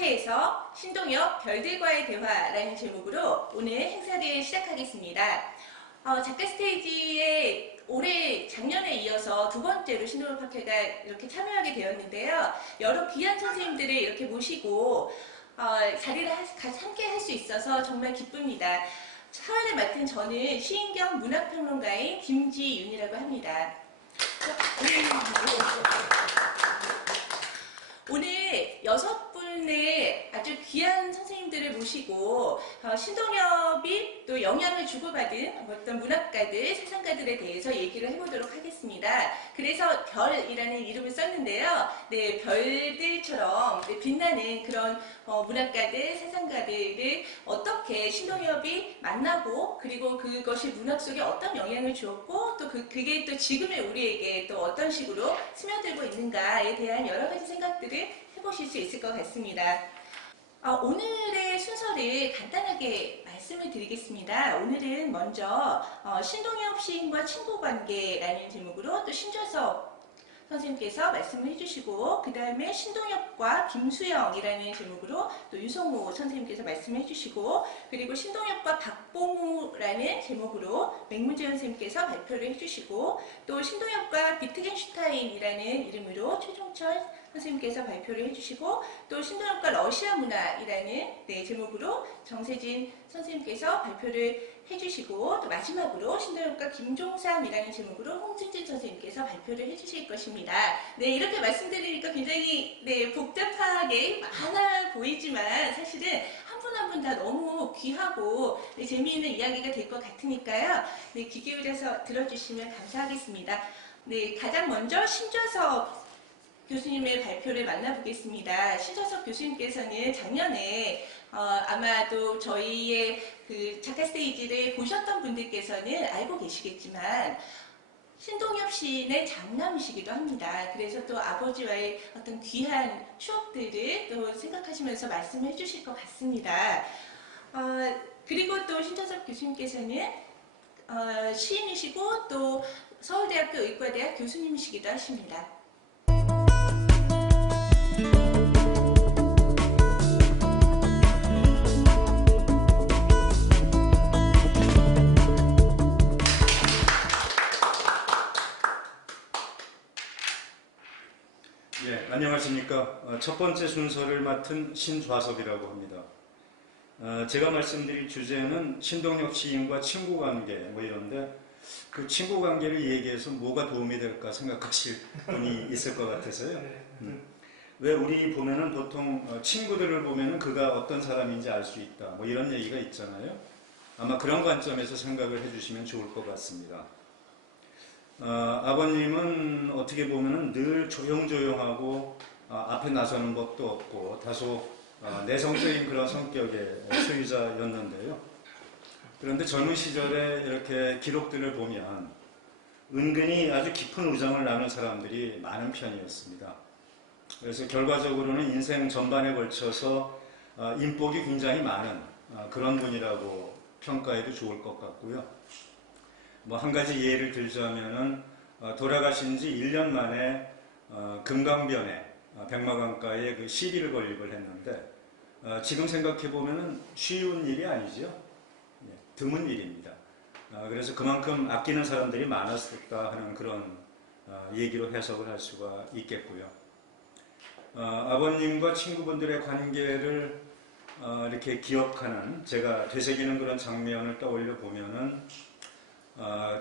카페에서 신동엽 별들과의 대화라는 제목으로 오늘 행사를 시작하겠습니다. 작가 스테이지에 작년에 이어서 두 번째로 신동엽 카페가 이렇게 참여하게 되었는데요. 여러 귀한 선생님들을 이렇게 모시고 자리를 함께 할 수 있어서 정말 기쁩니다. 사회를 맡은 저는 시인 겸 문학평론가인 김지윤이라고 합니다. 오늘 6분의 아주 귀한 선생님들을 모시고 신동엽이 또 영향을 주고받은 어떤 문학가들, 세상가들에 대해서 얘기를 해보도록 하겠습니다. 그래서 별이라는 이름을 썼는데요. 네, 별들처럼 빛나는 그런 문학가들, 세상가들을 어떻게 신동엽이 만나고 그리고 그것이 문학 속에 어떤 영향을 주었고 또 그게 또 지금의 우리에게 또 어떤 식으로 스며들고 있는가에 대한 여러 가지 생각들을 해보실 수 있을 것 같습니다. 오늘의 순서를 간단하게 말씀을 드리겠습니다. 오늘은 먼저 신동엽 시인과 친구관계라는 제목으로 또 신좌석 선생님께서 말씀을 해주시고 그 다음에 신동엽과 김수영이라는 제목으로 또 유성호 선생님께서 말씀을 해주시고 그리고 신동엽과 박봉우라는 제목으로 맥문재현 선생님께서 발표를 해주시고 또 신동엽과 비트겐슈타인이라는 이름으로 최종철 선생님께서 발표를 해주시고 또 신동엽과 러시아 문화이라는 제목으로 정세진 선생님께서 발표를 해주시고 또 마지막으로 신동엽과 김종삼이라는 제목으로 홍진진 선생님께서 발표를 해주실 것입니다. 네, 이렇게 말씀드리니까 굉장히 복잡하게 많아 보이지만 사실은 한 분 한 분 다 너무 귀하고 재미있는 이야기가 될 것 같으니까요. 네, 귀 기울여서 들어주시면 감사하겠습니다. 네, 가장 먼저 신좌석 교수님의 발표를 만나보겠습니다. 신좌석 교수님께서는 작년에 아마도 저희의 그 작가 스테이지를 보셨던 분들께서는 알고 계시겠지만 신동엽 시인의 장남이시기도 합니다. 그래서 또 아버지와의 어떤 귀한 추억들을 또 생각하시면서 말씀해 주실 것 같습니다. 그리고 또 신좌석 교수님께서는 시인이시고 또 서울대학교 의과대학 교수님이시기도 하십니다. 예, 안녕하십니까. 첫 번째 순서를 맡은 신좌석이라고 합니다. 제가 말씀드릴 주제는 신동엽 시인과 친구관계 이런데 그 친구관계를 얘기해서 뭐가 도움이 될까 생각하실 분이 있을 것 같아서요. 왜 우리 보면은 보통 친구들을 보면은 그가 어떤 사람인지 알 수 있다 이런 얘기가 있잖아요. 아마 그런 관점에서 생각을 해주시면 좋을 것 같습니다. 아버님은 어떻게 보면 늘 조용조용하고 앞에 나서는 법도 없고 다소 내성적인 그런 성격의 소유자였는데요. 그런데 젊은 시절에 이렇게 기록들을 보면 은근히 아주 깊은 우정을 나눈 사람들이 많은 편이었습니다. 그래서 결과적으로는 인생 전반에 걸쳐서 인복이 굉장히 많은 그런 분이라고 평가해도 좋을 것 같고요. 한 가지 예를 들자면은 돌아가신 지 1년 만에 금강변에 백마강가에 그 시비를 걸립을 했는데 지금 생각해 보면은 쉬운 일이 아니죠. 드문 일입니다. 그래서 그만큼 아끼는 사람들이 많았었다 하는 그런 얘기로 해석을 할 수가 있겠고요. 아버님과 친구분들의 관계를 이렇게 기억하는 제가 되새기는 그런 장면을 떠올려 보면은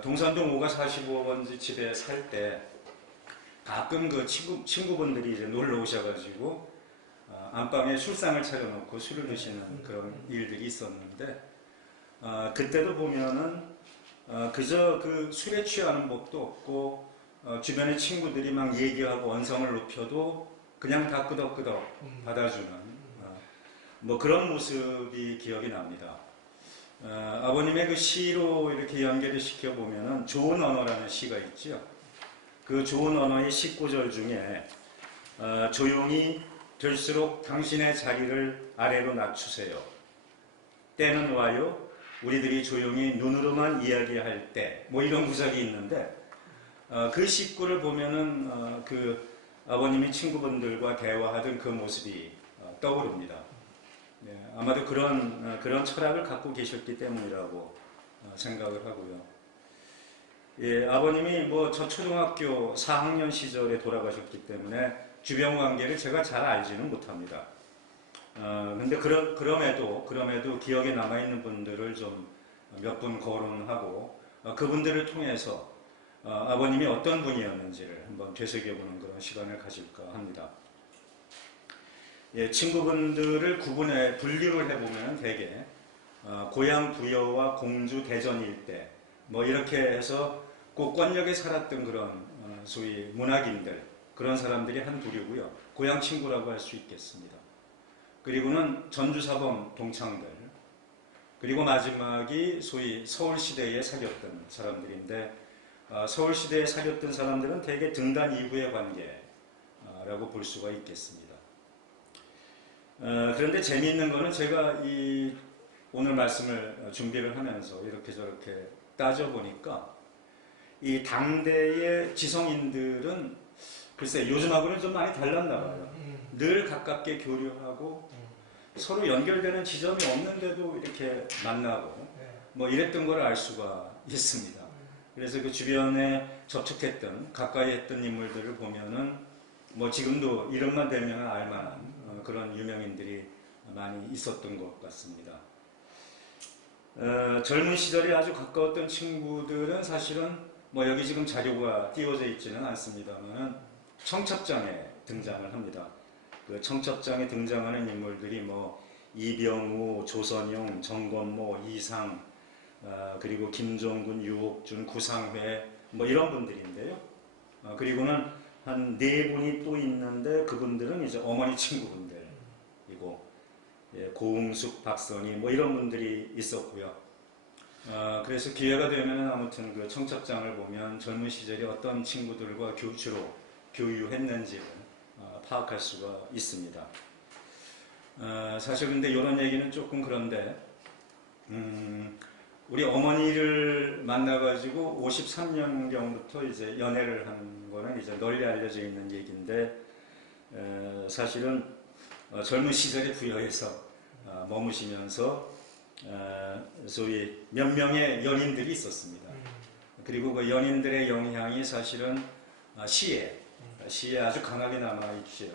동산동 5가 45번지 집에 살 때 가끔 그 친구분들이 이제 놀러 오셔가지고 안방에 술상을 차려놓고 술을 드시는 그런 일들이 있었는데 그때도 보면은 그저 그 술에 취하는 법도 없고 주변의 친구들이 막 얘기하고 언성을 높여도 그냥 다 끄덕끄덕 받아주는 그런 모습이 기억이 납니다. 아버님의 그 시로 이렇게 연결을 시켜보면은 좋은 언어라는 시가 있죠. 그 좋은 언어의 19절 중에 조용히 될수록 당신의 자리를 아래로 낮추세요. 때는 와요. 우리들이 조용히 눈으로만 이야기할 때 이런 구절이 있는데 그 19를 보면은 그 아버님이 친구분들과 대화하던 그 모습이 떠오릅니다. 아마도 그런 철학을 갖고 계셨기 때문이라고 생각을 하고요. 아버님이 저초등학교 4학년 시절에 돌아가셨기 때문에 주변 관계를 제가 잘 알지는 못합니다. 근데 그럼에도 기억에 남아있는 분들을 좀 몇 분 거론하고 그분들을 통해서 아버님이 어떤 분이었는지를 한번 되새겨보는 그런 시간을 가질까 합니다. 친구분들을 분류를 해보면 대개 고향 부여와 공주 대전 일대 이렇게 해서 꼭 권역에 살았던 그런 소위 문학인들 그런 사람들이 한 부류고요. 고향 친구라고 할 수 있겠습니다. 그리고는 전주사범 동창들 그리고 마지막이 소위 서울시대에 사귀었던 사람들인데 서울시대에 사귀었던 사람들은 대개 등단 이후의 관계라고 볼 수가 있겠습니다. 그런데 재미있는 거는 제가 오늘 말씀을 준비를 하면서 이렇게 저렇게 따져보니까 이 당대의 지성인들은 글쎄 요즘하고는 좀 많이 달랐나 봐요. 늘 가깝게 교류하고 서로 연결되는 지점이 없는데도 이렇게 만나고 이랬던 걸 알 수가 있습니다. 그래서 그 주변에 접촉했던 가까이 했던 인물들을 보면은 지금도 이름만 대면 알만한 그런 유명인들이 많이 있었던 것 같습니다. 젊은 시절에 아주 가까웠던 친구들은 사실은 여기 지금 자료가 띄워져 있지는 않습니다만 청첩장에 등장을 합니다. 그 청첩장에 등장하는 인물들이 이병우, 조선용, 정건모, 이상, 그리고 김종군, 유옥준, 구상회 이런 분들인데요. 그리고는 한 4분이 또 있는데 그분들은 이제 어머니 친구분들이고 고웅숙, 박선희 이런 분들이 있었고요. 그래서 기회가 되면 아무튼 그 청첩장을 보면 젊은 시절에 어떤 친구들과 주로 교유했는지를 파악할 수가 있습니다. 사실 근데 이런 얘기는 조금 그런데 우리 어머니를 만나가지고 53년경부터 이제 연애를 한 거는 이제 널리 알려져 있는 얘기인데 사실은 젊은 시절에 부여해서 머무시면서 소위 몇 명의 연인들이 있었습니다. 그리고 그 연인들의 영향이 사실은 시에 아주 강하게 남아있죠.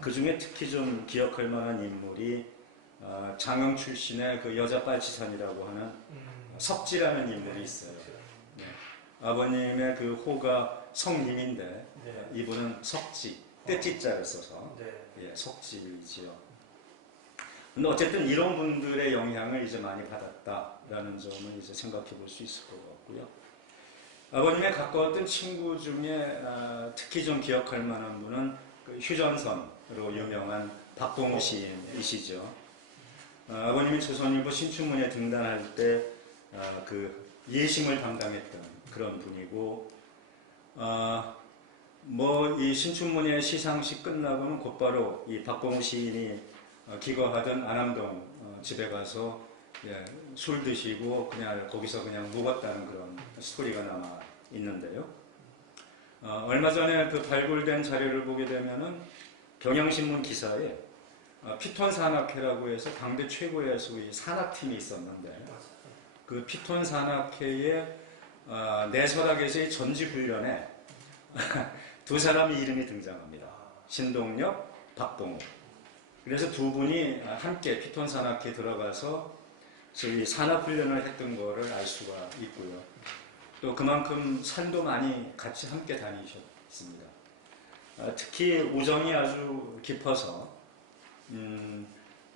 그 중에 특히 좀 기억할 만한 인물이 장흥 출신의 그 여자 빨치산이라고 하는 석지라는 인물이 있어요. 네. 아버님의 그 호가 성님인데 이분은 석지, 떼찌자를 써서 석지이지요. 근데 어쨌든 이런 분들의 영향을 이제 많이 받았다라는 점을 이제 생각해 볼 수 있을 것 같고요. 아버님의 가까웠던 친구 중에 특히 좀 기억할 만한 분은 그 휴전선으로 유명한 박봉우 시인이시죠. 아버님이 조선일보 신춘문예 등단할 때 그 예심을 담당했던 그런 분이고, 이 신춘문예 시상식 끝나고는 곧바로 이 박봉우 시인이 기거하던 안암동 집에 가서 술 드시고 그냥 거기서 그냥 묵었다는 그런 스토리가 남아 있는데요. 얼마 전에 그 발굴된 자료를 보게 되면은 경향신문 기사에 피톤 산악회라고 해서 당대 최고의 소위 산악팀이 있었는데 그 피톤 산악회의 내설학에서의 전지훈련에 두 사람의 이름이 등장합니다. 신동엽, 박봉우. 그래서 두 분이 함께 피톤 산악회에 들어가서 소위 산악훈련을 했던 거를 알 수가 있고요. 또 그만큼 산도 많이 같이 함께 다니셨습니다. 특히 우정이 아주 깊어서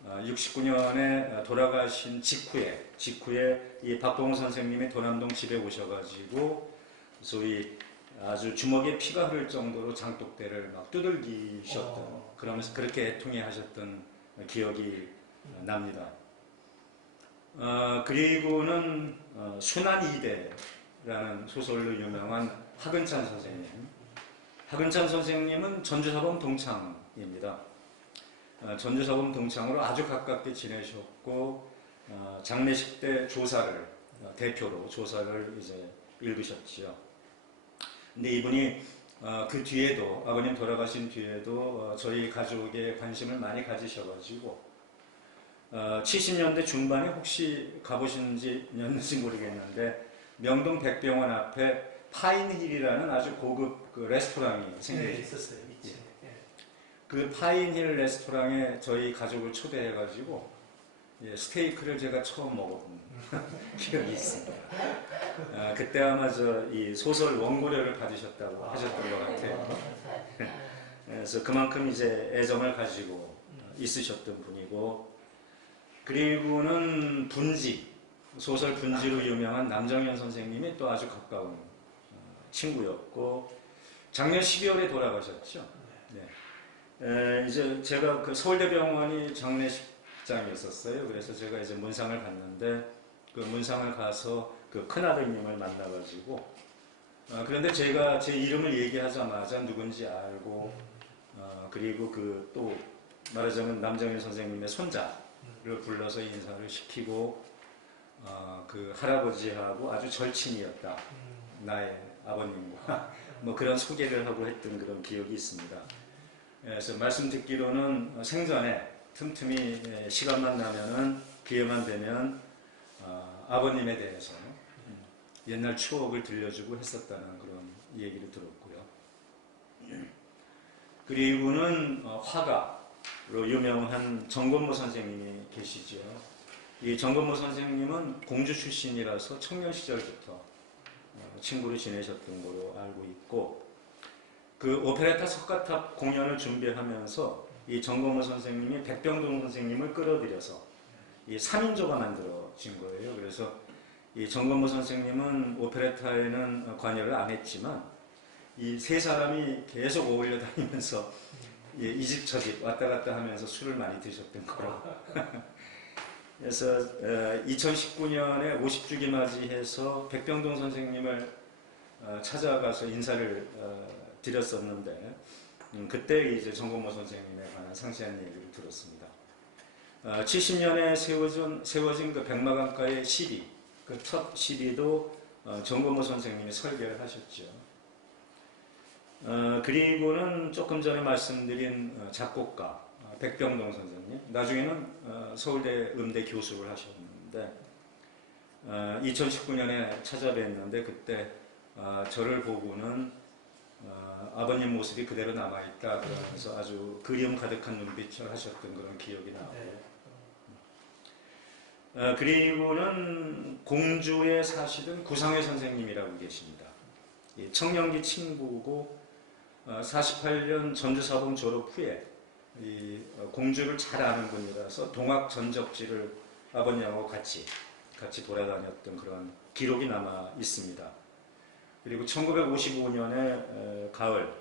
69년에 돌아가신 직후에 이 박봉우 선생님이 도남동 집에 오셔가지고 소위 아주 주먹에 피가 흐를 정도로 장독대를 막 두들기셨던 그러면서 그렇게 애통해 하셨던 기억이 납니다. 그리고는 순환이대라는 소설로 유명한 하근찬 선생님. 하근찬 선생님은 전주사범 동창입니다. 전주사범 동창으로 아주 가깝게 지내셨고 장례식 때 대표로 조사를 이제 읽으셨지요. 근데 이분이 그 뒤에도 아버님 돌아가신 뒤에도 저희 가족에 관심을 많이 가지셔가지고 70년대 중반에 혹시 가보신지 모르겠는데 명동 백병원 앞에 파인힐이라는 아주 고급 그 레스토랑이 생겨있어요. 있었어요. 있지. 예. 그 파인힐 레스토랑에 저희 가족을 초대해가지고 스테이크를 제가 처음 먹어본 기억이 있습니다. 그때 아마 이 소설 원고료를 받으셨다고 하셨던 것 같아요. 그래서 그만큼 이제 애정을 가지고 있으셨던 분이고, 그리고는 분지, 소설 분지로 유명한 남정현 선생님이 또 아주 가까운 친구였고, 작년 12월에 돌아가셨죠. 네. 이제 제가 그 서울대병원이 장례식장이었었어요. 그래서 제가 이제 문상을 갔는데, 그 문상을 가서 그 큰아드님을 만나가지고, 그런데 제가 제 이름을 얘기하자마자 누군지 알고, 그리고 그 또 말하자면 남정현 선생님의 손자를 불러서 인사를 시키고, 그 할아버지하고 아주 절친이었다. 나의 아버님과 뭐 그런 소개를 하고 했던 그런 기억이 있습니다. 그래서 말씀 듣기로는 생전에 틈틈이 시간만 나면은 기회만 되면 아버님에 대해서 옛날 추억을 들려주고 했었다는 그런 얘기를 들었고요. 그리고는 화가로 유명한 정건모 선생님이 계시죠. 이 정건모 선생님은 공주 출신이라서 청년 시절부터 친구로 지내셨던 걸로 알고 있고, 그 오페레타 석가탑 공연을 준비하면서 이 정건모 선생님이 백병동 선생님을 끌어들여서 이 3인조가 만들어진 거예요. 그래서 이 정건모 선생님은 오페레타에는 관여를 안 했지만 이 세 사람이 계속 어울려 다니면서 이 집 저 집 왔다 갔다 하면서 술을 많이 드셨던 거로. 그래서 2019년에 50주기 맞이해서 백병동 선생님을 찾아가서 인사를 드렸었는데, 그때 이제 정건모 선생님에 관한 상세한 얘기를 들었습니다. 70년에 세워진 그 백마강가의 시비, 그 첫 시비도 정건모 선생님이 설계를 하셨죠. 그리고는 조금 전에 말씀드린 작곡가 백병동 선생님, 나중에는 서울대 음대 교수를 하셨는데 2019년에 찾아뵀는데 그때 저를 보고는 아버님 모습이 그대로 남아있다 그러면서 아주 그리움 가득한 눈빛을 하셨던 그런 기억이 나고요. 그리고는 공주에 사시던 구상회 선생님이라고 계십니다. 청년기 친구고 48년 전주사범 졸업 후에 이 공주를 잘 아는 분이라서 동학 전적지를 아버님하고 같이 돌아다녔던 그런 기록이 남아 있습니다. 그리고 1955년에 가을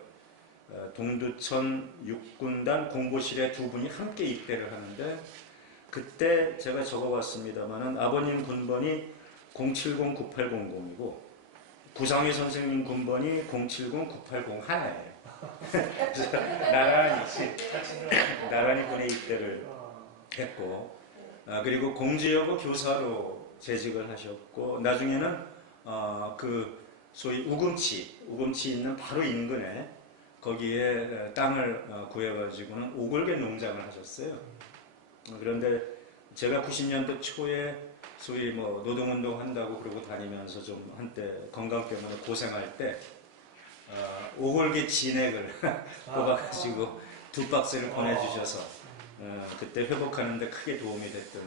동두천 육군단 공보실에 두 분이 함께 입대를 하는데, 그때 제가 적어봤습니다만은 아버님 군번이 070-9800이고 구상희 선생님 군번이 070-9801예요. 나란히 군에 입대를 했고, 그리고 공주여고 교사로 재직을 하셨고, 나중에는 그 소위 우금치 있는 바로 인근에 거기에 땅을 구해가지고는 오골개 농장을 하셨어요. 그런데 제가 90년대 초에 소위 뭐 노동운동 한다고 그러고 다니면서 좀 한때 건강병으로 고생할 때 오골개 진액을 뽑아가지고 2박스를 보내주셔서 그때 회복하는데 크게 도움이 됐던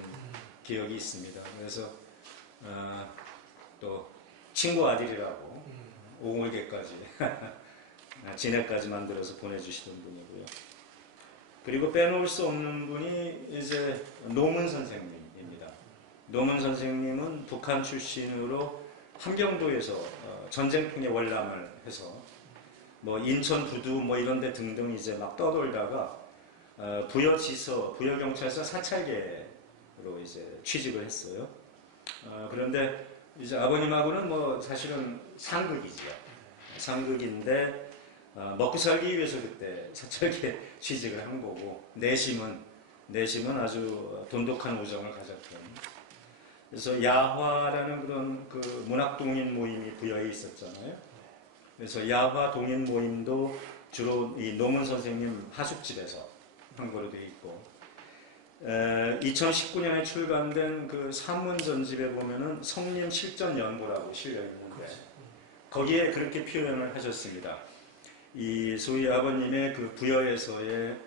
기억이 있습니다. 그래서 또 친구 아들이라고 오골개까지 진액까지 만들어서 보내주시던 분이고요. 그리고 빼놓을 수 없는 분이 이제 노문 선생님입니다. 노문 선생님은 북한 출신으로 함경도에서 전쟁풍에 월남을 해서 뭐 인천 부두 뭐 이런 데 등등 이제 막 떠돌다가 부여경찰서 사찰계로 이제 취직을 했어요. 그런데 이제 아버님하고는 뭐 사실은 상극이죠. 상극인데 먹고 살기 위해서 그때 사찰계 취직을 한 거고, 내심은 아주 돈독한 우정을 가졌던. 그래서 야화라는 그런 그 문학동인 모임이 부여에 있었잖아요. 그래서 야화 동인 모임도 주로 이 노문 선생님 하숙집에서 한 거로 되어 있고, 2019년에 출간된 그 산문 전집에 보면은 성림 실전 연구라고 실려 있는데 거기에 그렇게 표현을 하셨습니다. 이 소위 아버님의 그 부여에서의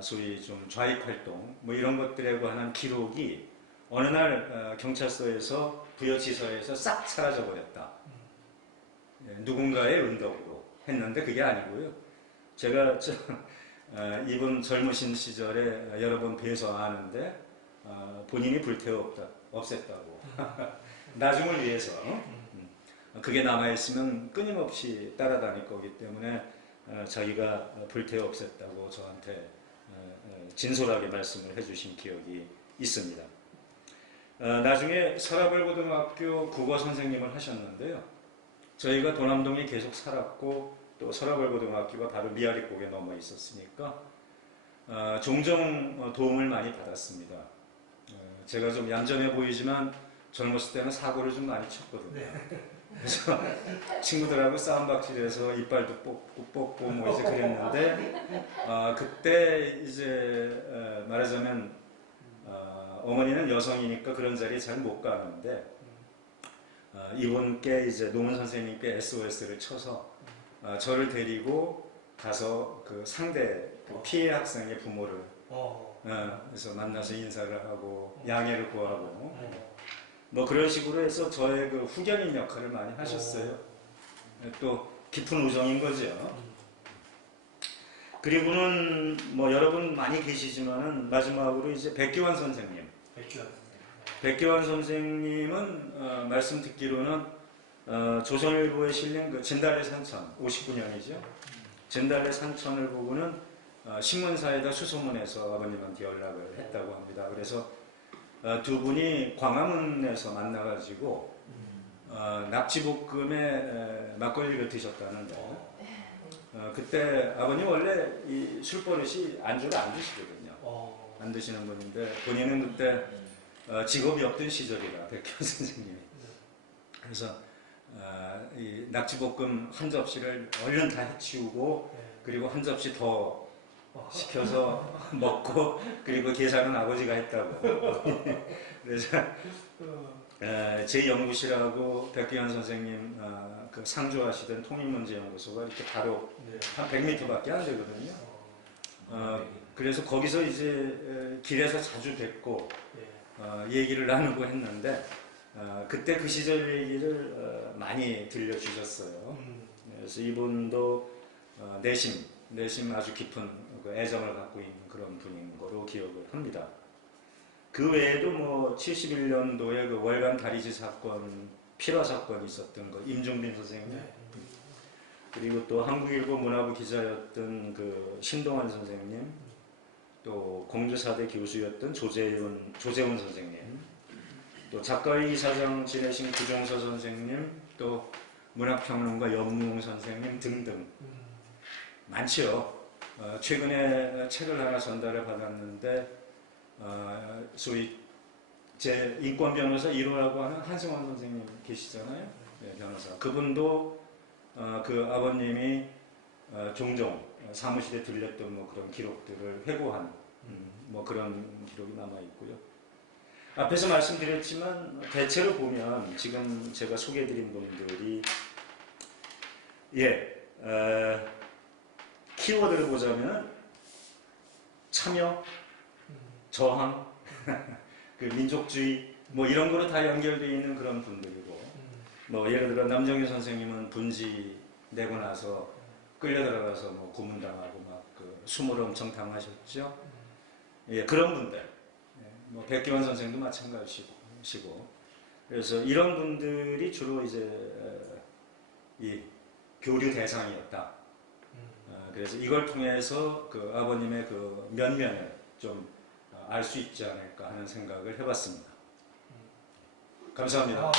소위 좀 좌익 활동 뭐 이런 것들에 관한 기록이 어느 날 경찰서에서 부여지서에서 싹 사라져 버렸다. 누군가의 은덕으로 했는데 그게 아니고요. 제가 이분 젊으신 시절에 여러 번 뵈서 아는데 본인이 없앴다고 나중을 위해서 그게 남아있으면 끊임없이 따라다닐 거기 때문에 자기가 없앴다고 저한테 진솔하게 말씀을 해주신 기억이 있습니다. 나중에 서라벌고등학교 국어 선생님을 하셨는데요. 저희가 도남동에 계속 살았고 또 서라벌고등학교가 바로 미아리곡에 넘어 있었으니까 종종 도움을 많이 받았습니다. 제가 좀 얌전해 보이지만 젊었을 때는 사고를 좀 많이 쳤거든요. 그래서 친구들하고 싸움박질해서 이빨도 뽑고 뭐 이제 그랬는데 그때 이제 말하자면 어머니는 여성이니까 그런 자리에 잘 못 가는데 이분께 이제 노문 선생님께 SOS를 쳐서 저를 데리고 가서 그 상대 그 피해 학생의 부모를 그래서 만나서 인사를 하고 양해를 구하고 뭐 그런 식으로 해서 저의 그 후견인 역할을 많이 하셨어요. 또 깊은 우정인 거죠. 그리고는 뭐 여러분 많이 계시지만은 마지막으로 이제 백기환 선생님. 백기환 선생님은 말씀 듣기로는 조선일보에 실린 그 진달래 산천 59년이죠. 진달래 산천을 보고는 신문사에다 수소문해서 아버님한테 연락을 했다고 합니다. 그래서 두 분이 광화문에서 만나가지고 낙지볶음에 막걸리를 드셨다는데 그때 아버님 원래 이 술버릇이 안주를 안 드시거든요. 안 드시는 분인데 본인은 그때 직업이 없던 시절이라 백현 선생님이 그래서 이 낙지볶음 한 접시를 얼른 다 해치우고 그리고 한 접시 더 시켜서 먹고 그리고 계산은 아버지가 했다고. 그래서 제 연구실하고 백기환 선생님 그 상주하시던 통일문제연구소가 이렇게 바로 한 100m밖에 안 되거든요. 그래서 거기서 이제 길에서 자주 뵙고 얘기를 나누고 했는데 그때 그 시절 얘기를 많이 들려주셨어요. 그래서 이분도 내심 아주 깊은 그 애정을 갖고 있는 그런 분인 거로 기억을 합니다. 그 외에도 뭐 71년도에 그 월간 다리지 사건, 필화 사건이 있었던 거 임종빈 선생님, 그리고 또 한국일보 문화부 기자였던 그 신동환 선생님, 또 공주사대 교수였던 조재훈 선생님, 또 작가회 이사장 지내신 구종서 선생님, 또 문학평론가 연무웅 선생님 등등 많지요. 최근에 책을 하나 전달을 받았는데 소위 제 인권 변호사 1호라고 하는 한승원 선생님 계시잖아요. 네, 변호사. 그분도 그 아버님이 종종 사무실에 들렸던 뭐 그런 기록들을 회고한 뭐 그런 기록이 남아 있고요. 앞에서 말씀드렸지만 대체로 보면 지금 제가 소개해드린 분들이 키워드를 보자면 참여, 저항, 그 민족주의 뭐 이런 거로 다 연결되어 있는 그런 분들이고 뭐 예를 들어 남정희 선생님은 분지 내고 나서 끌려 들어가서 뭐 고문당하고 막 그 수모를 엄청 당하셨죠. 예, 그런 분들. 뭐 백기환 선생도 마찬가지시고 그래서 이런 분들이 주로 이제 이 교류 대상이었다. 그래서 이걸 통해서 그 아버님의 그 면면을 좀 알 수 있지 않을까 하는 생각을 해봤습니다. 감사합니다.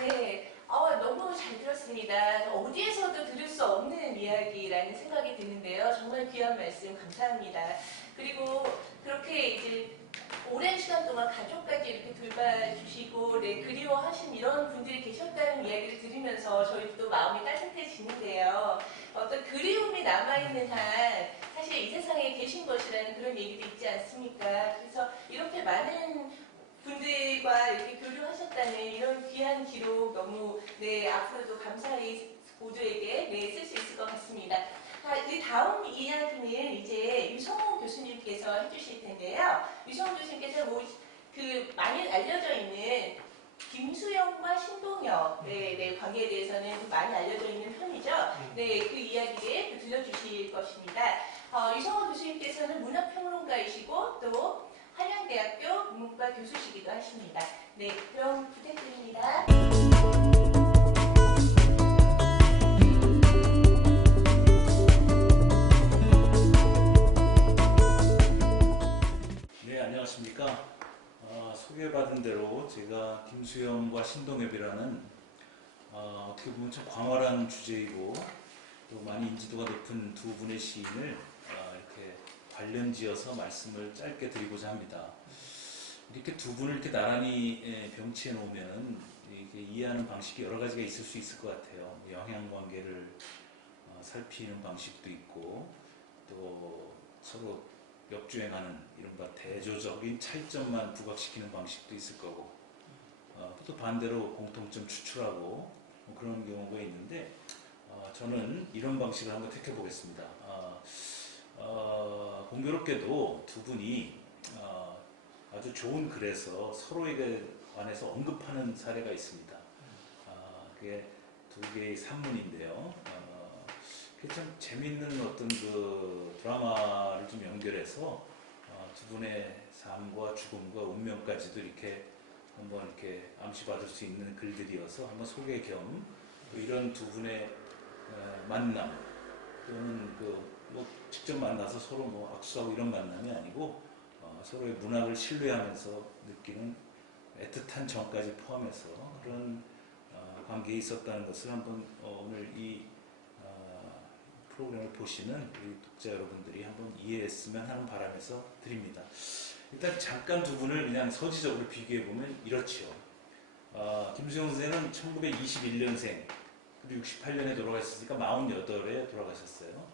네, 너무 잘 들었습니다. 어디에서도 들을 수 없는 이야기라는 생각이 드는데요. 정말 귀한 말씀 감사합니다. 그리고 그렇게 이제 오랜 시간 동안 가족까지 이렇게 돌봐주시고 네, 그리워하신 이런 분들이 계셨다는 이야기를 들으면서 저희도 마음이 따뜻해지는데요. 어떤 그리움이 남아있는 한 사실 이 세상에 계신 것이라는 그런 얘기도 있지 않습니까? 그래서 이렇게 많은 분들과 이렇게 교류하셨다는 이런 귀한 기록 너무 네, 앞으로도 감사히 모두에게 네, 쓸 수 있을 것 같습니다. 이 다음 이야기는 이제 유성호 교수님께서 해주실 텐데요. 유성호 교수님께서 그 많이 알려져 있는 김수영과 신동엽의 관계에 대해서는 많이 알려져 있는 편이죠. 네, 그 이야기를 들려주실 것입니다. 유성호 교수님께서는 문화평론가이시고 또 한양대학교 문과 교수시기도 하십니다. 네, 그럼 부탁드립니다. 네, 안녕하십니까. 소개받은 대로 제가 김수영과 신동엽이라는 어떻게 보면 참 광활한 주제이고 또 많이 인지도가 높은 두 분의 시인을 이렇게 관련지어서 말씀을 짧게 드리고자 합니다. 이렇게 두 분을 이렇게 나란히 병치해 놓으면 이해하는 방식이 여러 가지가 있을 수 있을 것 같아요. 영향관계를 살피는 방식도 있고 또 서로 역주행하는 이른바 대조적인 차이점만 부각시키는 방식도 있을 거고 또 반대로 공통점 추출하고 뭐 그런 경우가 있는데 저는 이런 방식을 한번 택해 보겠습니다. 공교롭게도 두 분이 아주 좋은 글에서 서로에게 관해서 언급하는 사례가 있습니다. 그게 두 개의 산문인데요. 그게 참 재밌는 어떤 그 드라마를 좀 연결해서 두 분의 삶과 죽음과 운명까지도 이렇게 한번 이렇게 암시받을 수 있는 글들이어서 한번 소개 겸 이런 두 분의 만남 또는 뭐 직접 만나서 서로 뭐 악수하고 이런 만남이 아니고 서로의 문학을 신뢰하면서 느끼는 애틋한 정까지 포함해서 그런 관계에 있었다는 것을 한번 오늘 이 프로그램을 보시는 우리 독자 여러분들이 한번 이해했으면 하는 바람에서 드립니다. 일단 잠깐 두 분을 그냥 서지적으로 비교해 보면 이렇지요. 김수영 선생은 1921년생 그리고 68년에 돌아가셨으니까 48에 돌아가셨어요.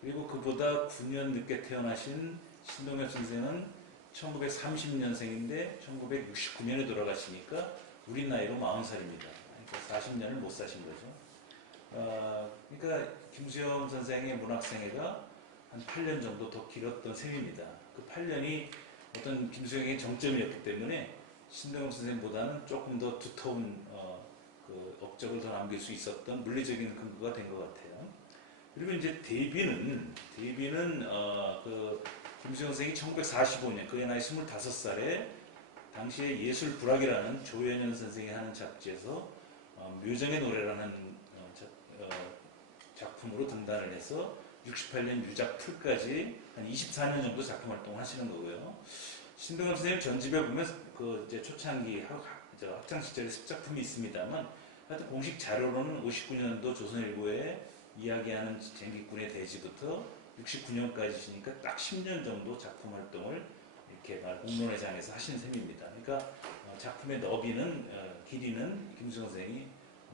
그리고 그보다 9년 늦게 태어나신 신동엽 선생은 1930년생인데 1969년에 돌아가시니까 우리 나이로 40살입니다. 그러니까 40년을 못 사신 거죠. 그러니까 김수영 선생의 문학생애가 한 8년 정도 더 길었던 셈입니다. 그 8년이 어떤 김수영의 정점이었기 때문에 신동엽 선생보다는 조금 더 두터운 그 업적을 더 남길 수 있었던 물리적인 근거가 된 것 같아요. 그리고 이제 데뷔는 그 김수영 선생이 1945년 그의 나이 25살에 당시에 예술불학이라는 조현현 선생이 하는 잡지에서 묘정의 노래라는 작품으로 등단을 해서 68년 유작풀까지 한 24년 정도 작품 활동을 하시는 거고요. 신동엽 선생님 전집에 보면 그 이제 초창기 학창 시절의 습작품이 있습니다만 하여튼 공식 자료로는 59년도 조선일보에 이야기하는 쟁기꾼의 대지부터 69년까지시니까 딱 10년 정도 작품 활동을 이렇게 공론회장에서 하신 셈입니다. 그러니까 작품의 너비는 길이는 김수영 선생이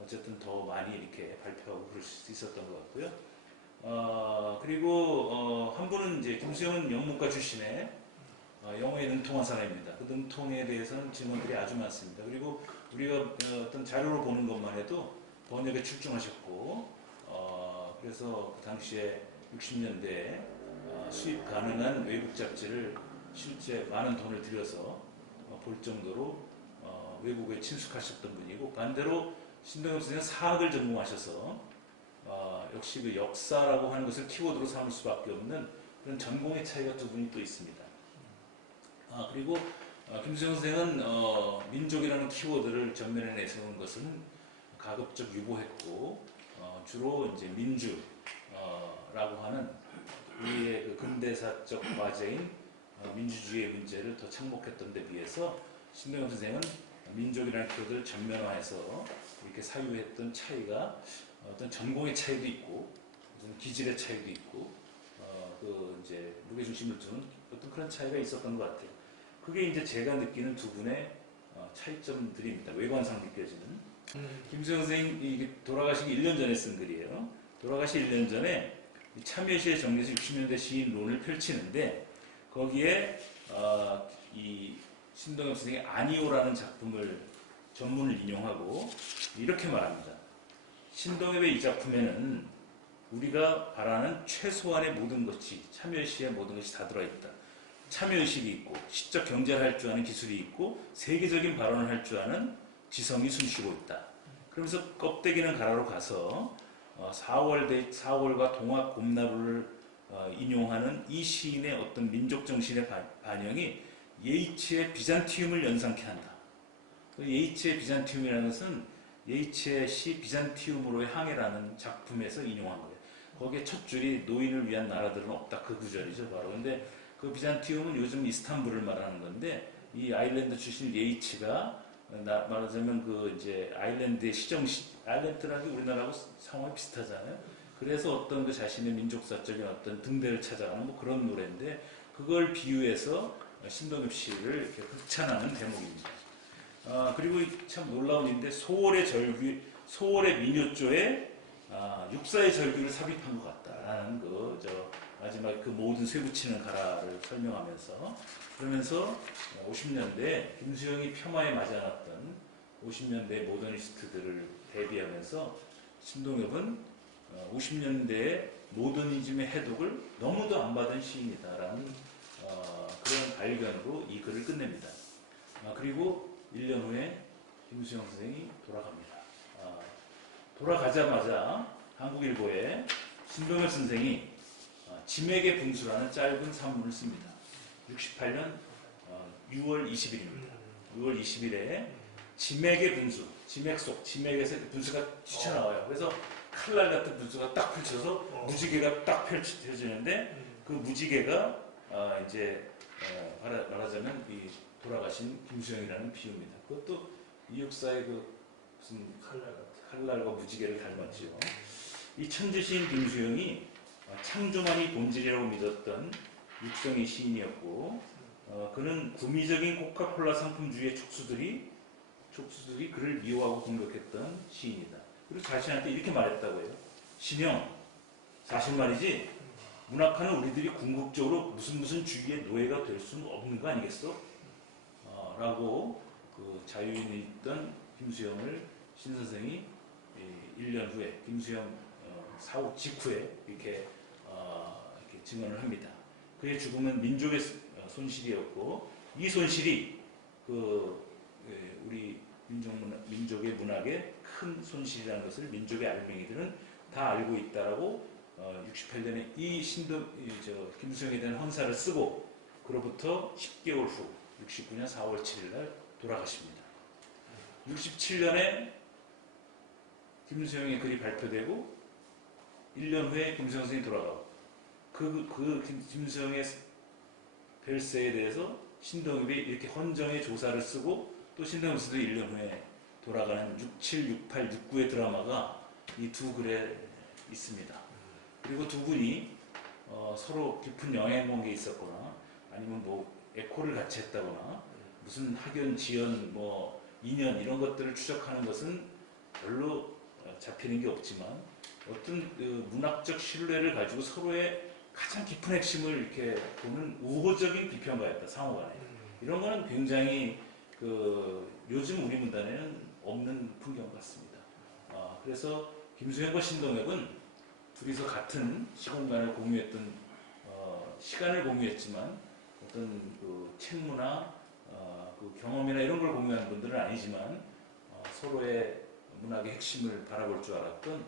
어쨌든 더 많이 이렇게 발표하고 그럴 수 있었던 것 같고요. 그리고 한 분은 이제 김수영은 영문과 출신의 영어에 능통한 사람입니다. 그 능통에 대해서는 증언들이 아주 많습니다. 그리고 우리가 어떤 자료로 보는 것만 해도 번역에 출중하셨고 그래서 그 당시에 60년대에 수입 가능한 외국 잡지를 실제 많은 돈을 들여서 볼 정도로 외국에 친숙하셨던 분이고 반대로 신동엽 선생은 사학을 전공하셔서 역시 그 역사라고 하는 것을 키워드로 삼을 수밖에 없는 그런 전공의 차이가 두 분이 또 있습니다. 그리고 김수영 선생은 민족이라는 키워드를 전면에 내세운 것은 가급적 유보했고 주로 이제 민주라고 하는 우리의 그 근대사적 과제인 민주주의의 문제를 더 착목했던 데 비해서 신동엽 선생은 민족이라는 키워드를 전면화해서 이렇게 사유했던 차이가 어떤 전공의 차이도 있고 어떤 기질의 차이도 있고 그 이제 무게중심을 두는 어떤 그런 차이가 있었던 것 같아요. 그게 이제 제가 느끼는 두 분의 차이점들입니다. 외관상 느껴지는. 김수영 선생님 이게 돌아가시기 1년 전에 쓴 글이에요. 돌아가시 1년 전에 참여시의 정리에서 60년대 시인론을 펼치는데 거기에 이 신동엽 선생의 아니오라는 작품을 전문을 인용하고 이렇게 말합니다. 신동엽의 이 작품에는 우리가 바라는 최소한의 모든 것이 참여시의 모든 것이 다 들어있다. 참여의식이 있고 시적 경제를 할 줄 아는 기술이 있고 세계적인 발언을 할 줄 아는 지성이 숨쉬고 있다. 그러면서 껍데기는 가라로 가서 4월과 동학 곰나루를 인용하는 이 시인의 어떤 민족 정신의 반영이 예이츠의 비잔티움을 연상케 한다. 예이츠의 비잔티움이라는 것은 예이츠의 시 비잔티움으로의 항해라는 작품에서 인용한 거예요. 거기에 첫 줄이 노인을 위한 나라들은 없다. 그 구절이죠, 바로. 근데 그 비잔티움은 요즘 이스탄불을 말하는 건데 이 아일랜드 출신 예이츠가 말하자면 그 이제 아일랜드의 아일랜드라는 게 우리나라하고 상황이 비슷하잖아요. 그래서 어떤 그 자신의 민족사적인 어떤 등대를 찾아가는 뭐 그런 노래인데 그걸 비유해서 신동엽 씨를 이렇게 극찬하는 대목입니다. 그리고 참 놀라운 일인데 소월의 민요조에 육사의 절규를 삽입한 것 같다라는 마지막 그 모든 쇠붙이는 가라를 설명하면서 그러면서 50년대 김수영이 폄하에 맞지 않았던 50년대 모더니스트들을 대비하면서 신동엽은 50년대의 모더니즘의 해독을 너무도 안 받은 시인이다라는 그런 발견으로 이 글을 끝냅니다. 그리고 1년 후에 김수영 선생이 돌아갑니다. 돌아가자마자 한국일보에 신동엽 선생이 지맥의 분수라는 짧은 산문을 씁니다. 68년 6월 20일입니다. 6월 20일에 지맥의 분수, 지맥에서 분수가 튀쳐나와요. 그래서 칼날 같은 분수가 딱 펼쳐서 무지개가 딱 펼쳐지는데 그 무지개가 이제 말하자면 이 돌아가신 김수영이라는 비유입니다. 그것도 이육사의 그 무슨 칼날과 무지개를 닮았지요. 이 천재시인 김수영이 창조만이 본질이라고 믿었던 육성의 시인이었고 그는 구미적인 코카콜라 상품주의의 촉수들이 그를 미워하고 공격했던 시인이다. 그리고 자신한테 이렇게 말했다고 해요. 신영, 사실 말이지 문학하는 우리들이 궁극적으로 무슨 주의의 노예가 될 수는 없는 거 아니겠어? 라고 그 자유인이 있던 김수영을 신 선생이 1년 후에 김수영 사후 직후에 이렇게 증언을 합니다. 그의 죽음은 민족의 손실이었고 이 손실이 우리 민족의 문학의 큰 손실이라는 것을 민족의 알맹이들은 다 알고 있다라고 68년에 김수영에 대한 헌사를 쓰고 그로부터 10개월 후 69년 4월 7일 날 돌아가십니다. 67년에 김수영의 글이 발표되고 1년 후에 김수영 선생이 돌아가고 김수영의 별세에 대해서 신동엽이 이렇게 헌정의 조사를 쓰고 또 신동엽 씨도 1년 후에 돌아가는 67, 68, 69의 드라마가 이 두 글에 있습니다. 그리고 두 분이 서로 깊은 영향 관계에 있었거나 아니면 뭐 에코를 같이 했다거나 무슨 학연, 지연, 뭐 인연 이런 것들을 추적하는 것은 별로 잡히는 게 없지만 어떤 그 문학적 신뢰를 가지고 서로의 가장 깊은 핵심을 이렇게 보는 우호적인 비평가였다, 상호간에. 이런 거는 굉장히 요즘 우리 문단에는 없는 풍경 같습니다. 그래서 김수영과 신동엽은 둘이서 같은 시공간을 공유했던, 시간을 공유했지만 어떤 그 책무나 그 경험이나 이런 걸 공유하는 분들은 아니지만 서로의 문학의 핵심을 바라볼 줄 알았던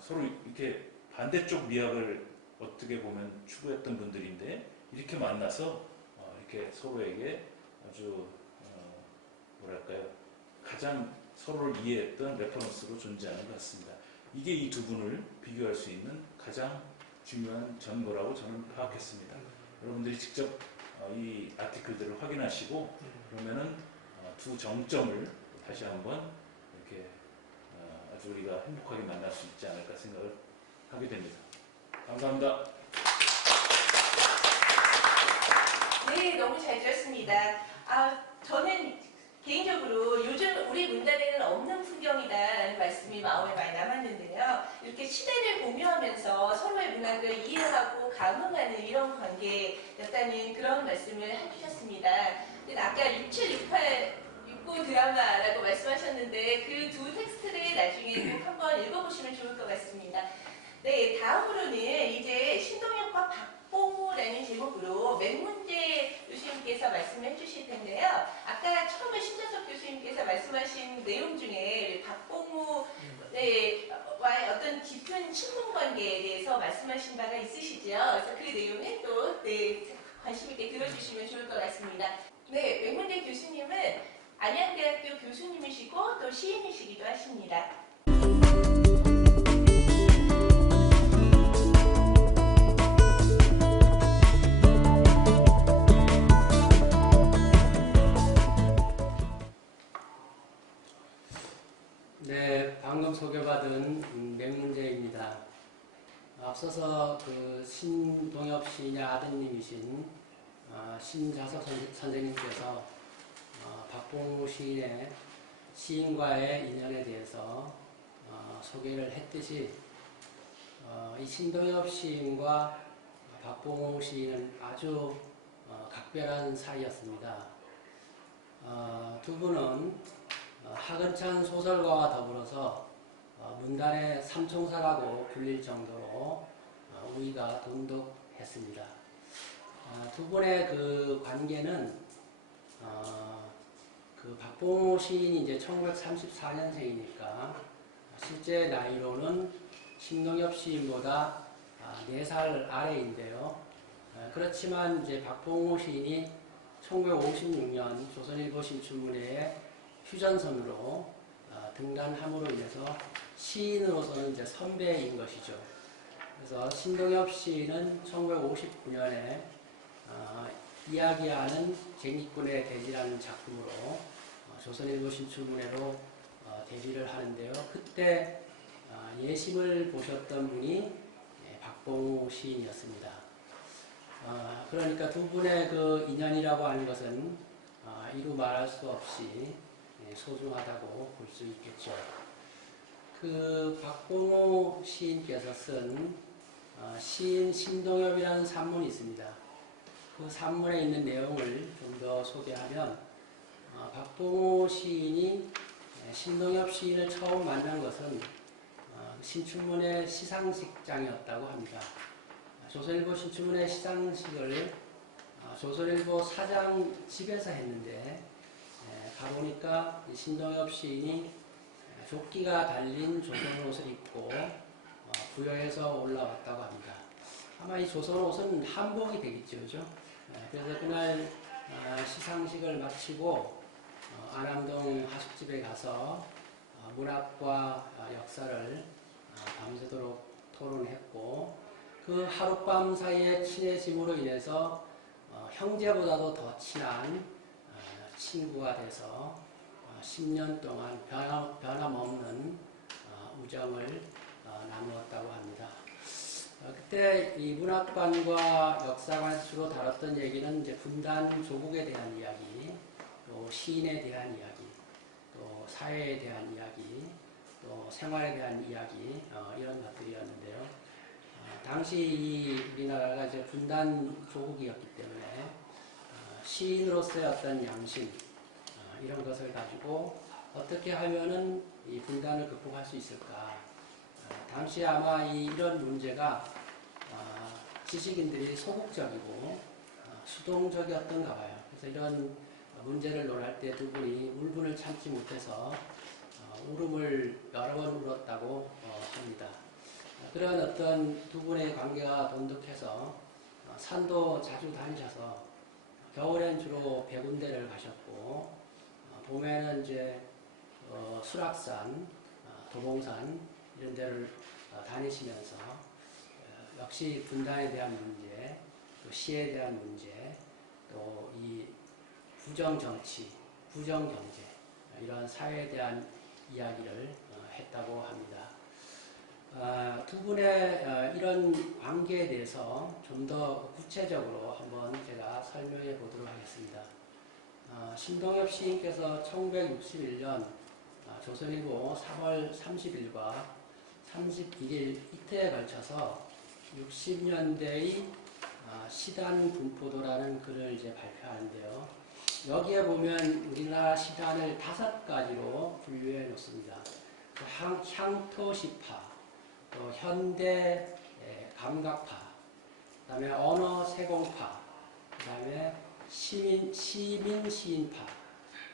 서로 이렇게 반대쪽 미학을 어떻게 보면 추구했던 분들인데 이렇게 만나서 이렇게 서로에게 아주 뭐랄까요 가장 서로를 이해했던 레퍼런스로 존재하는 것 같습니다. 이게 이 두 분을 비교할 수 있는 가장 중요한 전거라고 저는 파악했습니다. 여러분들이 직접 이 아티클들을 확인하시고 그러면은 두 정점을 다시 한번 이렇게 아주 우리가 행복하게 만날 수 있지 않을까 생각을 하게 됩니다. 감사합니다. 네, 너무 너무 잘 들었습니다. 저는 개인적으로 요즘 우리 문단에는 없는 풍경이다라는 말씀이 마음에 많이 남았는데요. 이렇게 시대를 공유하면서 서로의 문학을 이해하고 감흥하는 이런 관계였다는 그런 말씀을 해주셨습니다. 근데 아까 6768 69 드라마라고 말씀하셨는데 그 두 텍스트를 나중에 꼭 한번 읽어보시면 좋을 것 같습니다. 네, 다음으로는 이제 신동엽과 박봉호라는 제목으로 맹문재 교수님께서 말씀을 해주실 텐데요. 아까 처음에 신전석 교수님께서 말씀하신 내용 중에 박봉호와의 어떤 깊은 친분 관계에 대해서 말씀하신 바가 있으시죠? 그래서 그 내용을 또 관심 있게 들어주시면 좋을 것 같습니다. 네, 맹문재 교수님은 안양대학교 교수님이시고 또 시인이시기도 하십니다. 네, 방금 소개받은 맹문재입니다. 앞서서 그 신동엽 시인의 아드님이신 신자석 선생님께서 박봉호 시인의 시인과의 인연에 대해서 소개를 했듯이 이 신동엽 시인과 박봉호 시인은 아주 각별한 사이였습니다. 두 분은 하근찬 소설가와 더불어서 문단의 삼총사라고 불릴 정도로 우위가 돈독했습니다. 두 분의 그 관계는 그 박봉호 시인이 이제 1934년생이니까 실제 나이로는 신동엽 시인보다 4살 아래인데요. 그렇지만 이제 박봉호 시인이 1956년 조선일보 신춘문예에 휴전선으로 등단함으로 인해서 시인으로서는 이제 선배인 것이죠. 그래서 신동엽 시인은 1959년에 이야기하는 쟁기꾼의 대지라는 작품으로 조선일보 신춘문예로 데뷔를 하는데요. 그때 예심을 보셨던 분이 박봉호 시인이었습니다. 그러니까 두 분의 그 인연이라고 하는 것은 이루 말할 수 없이 소중하다고 볼 수 있겠죠. 그 박봉호 시인께서 쓴 시인 신동엽이라는 산문이 있습니다. 그 산문에 있는 내용을 좀 더 소개하면 박봉호 시인이 신동엽 시인을 처음 만난 것은 신춘문예 시상식장이었다고 합니다. 조선일보 신춘문예 시상식을 조선일보 사장 집에서 했는데 가보니까 신동엽 시인이 조끼가 달린 조선 옷을 입고 부여에서 올라왔다고 합니다. 아마 이 조선 옷은 한복이 되겠죠, 그죠? 그래서 그날 시상식을 마치고 안암동 하숙집에 가서 문학과 역사를 밤새도록 토론했고 그 하룻밤 사이에 친해짐으로 인해서 형제보다도 더 친한 친구가 돼서 10년 동안 변함없는 우정을 나누었다고 합니다. 그때 이 문학관과 역사관에서 주로 다뤘던 얘기는 이제 분단 조국에 대한 이야기, 또 시인에 대한 이야기, 또 사회에 대한 이야기, 또 생활에 대한 이야기 이런 것들이었는데요. 당시 이 우리나라가 이제 분단 조국이었기 때문에 시인으로서의 어떤 양심 이런 것을 가지고 어떻게 하면은 이 분단을 극복할 수 있을까? 당시 아마 이런 문제가 지식인들이 소극적이고 수동적이었던가 봐요. 그래서 이런 문제를 논할 때 두 분이 울분을 참지 못해서 울음을 여러 번 울었다고 합니다. 그런 어떤 두 분의 관계가 돈독해서 산도 자주 다니셔서 겨울엔 주로 백운대를 가셨고 봄에는 이제 수락산, 도봉산 이런 데를 다니시면서 역시 분단에 대한 문제, 또 시에 대한 문제, 또 이 부정정치, 부정경제 이런 사회에 대한 이야기를 했다고 합니다. 두 분의 이런 관계에 대해서 좀 더 구체적으로 한번 제가 설명해 보도록 하겠습니다. 신동엽 시인께서 1961년 조선일보 3월 30일과 31일 이틀에 걸쳐서 60년대의 시단 분포도라는 글을 이제 발표하는데요. 여기에 보면 우리나라 시단을 5가지로 분류해 놓습니다. 향토시파, 또 현대 감각파, 그 다음에 언어 세공파, 그 다음에 시민 시인파,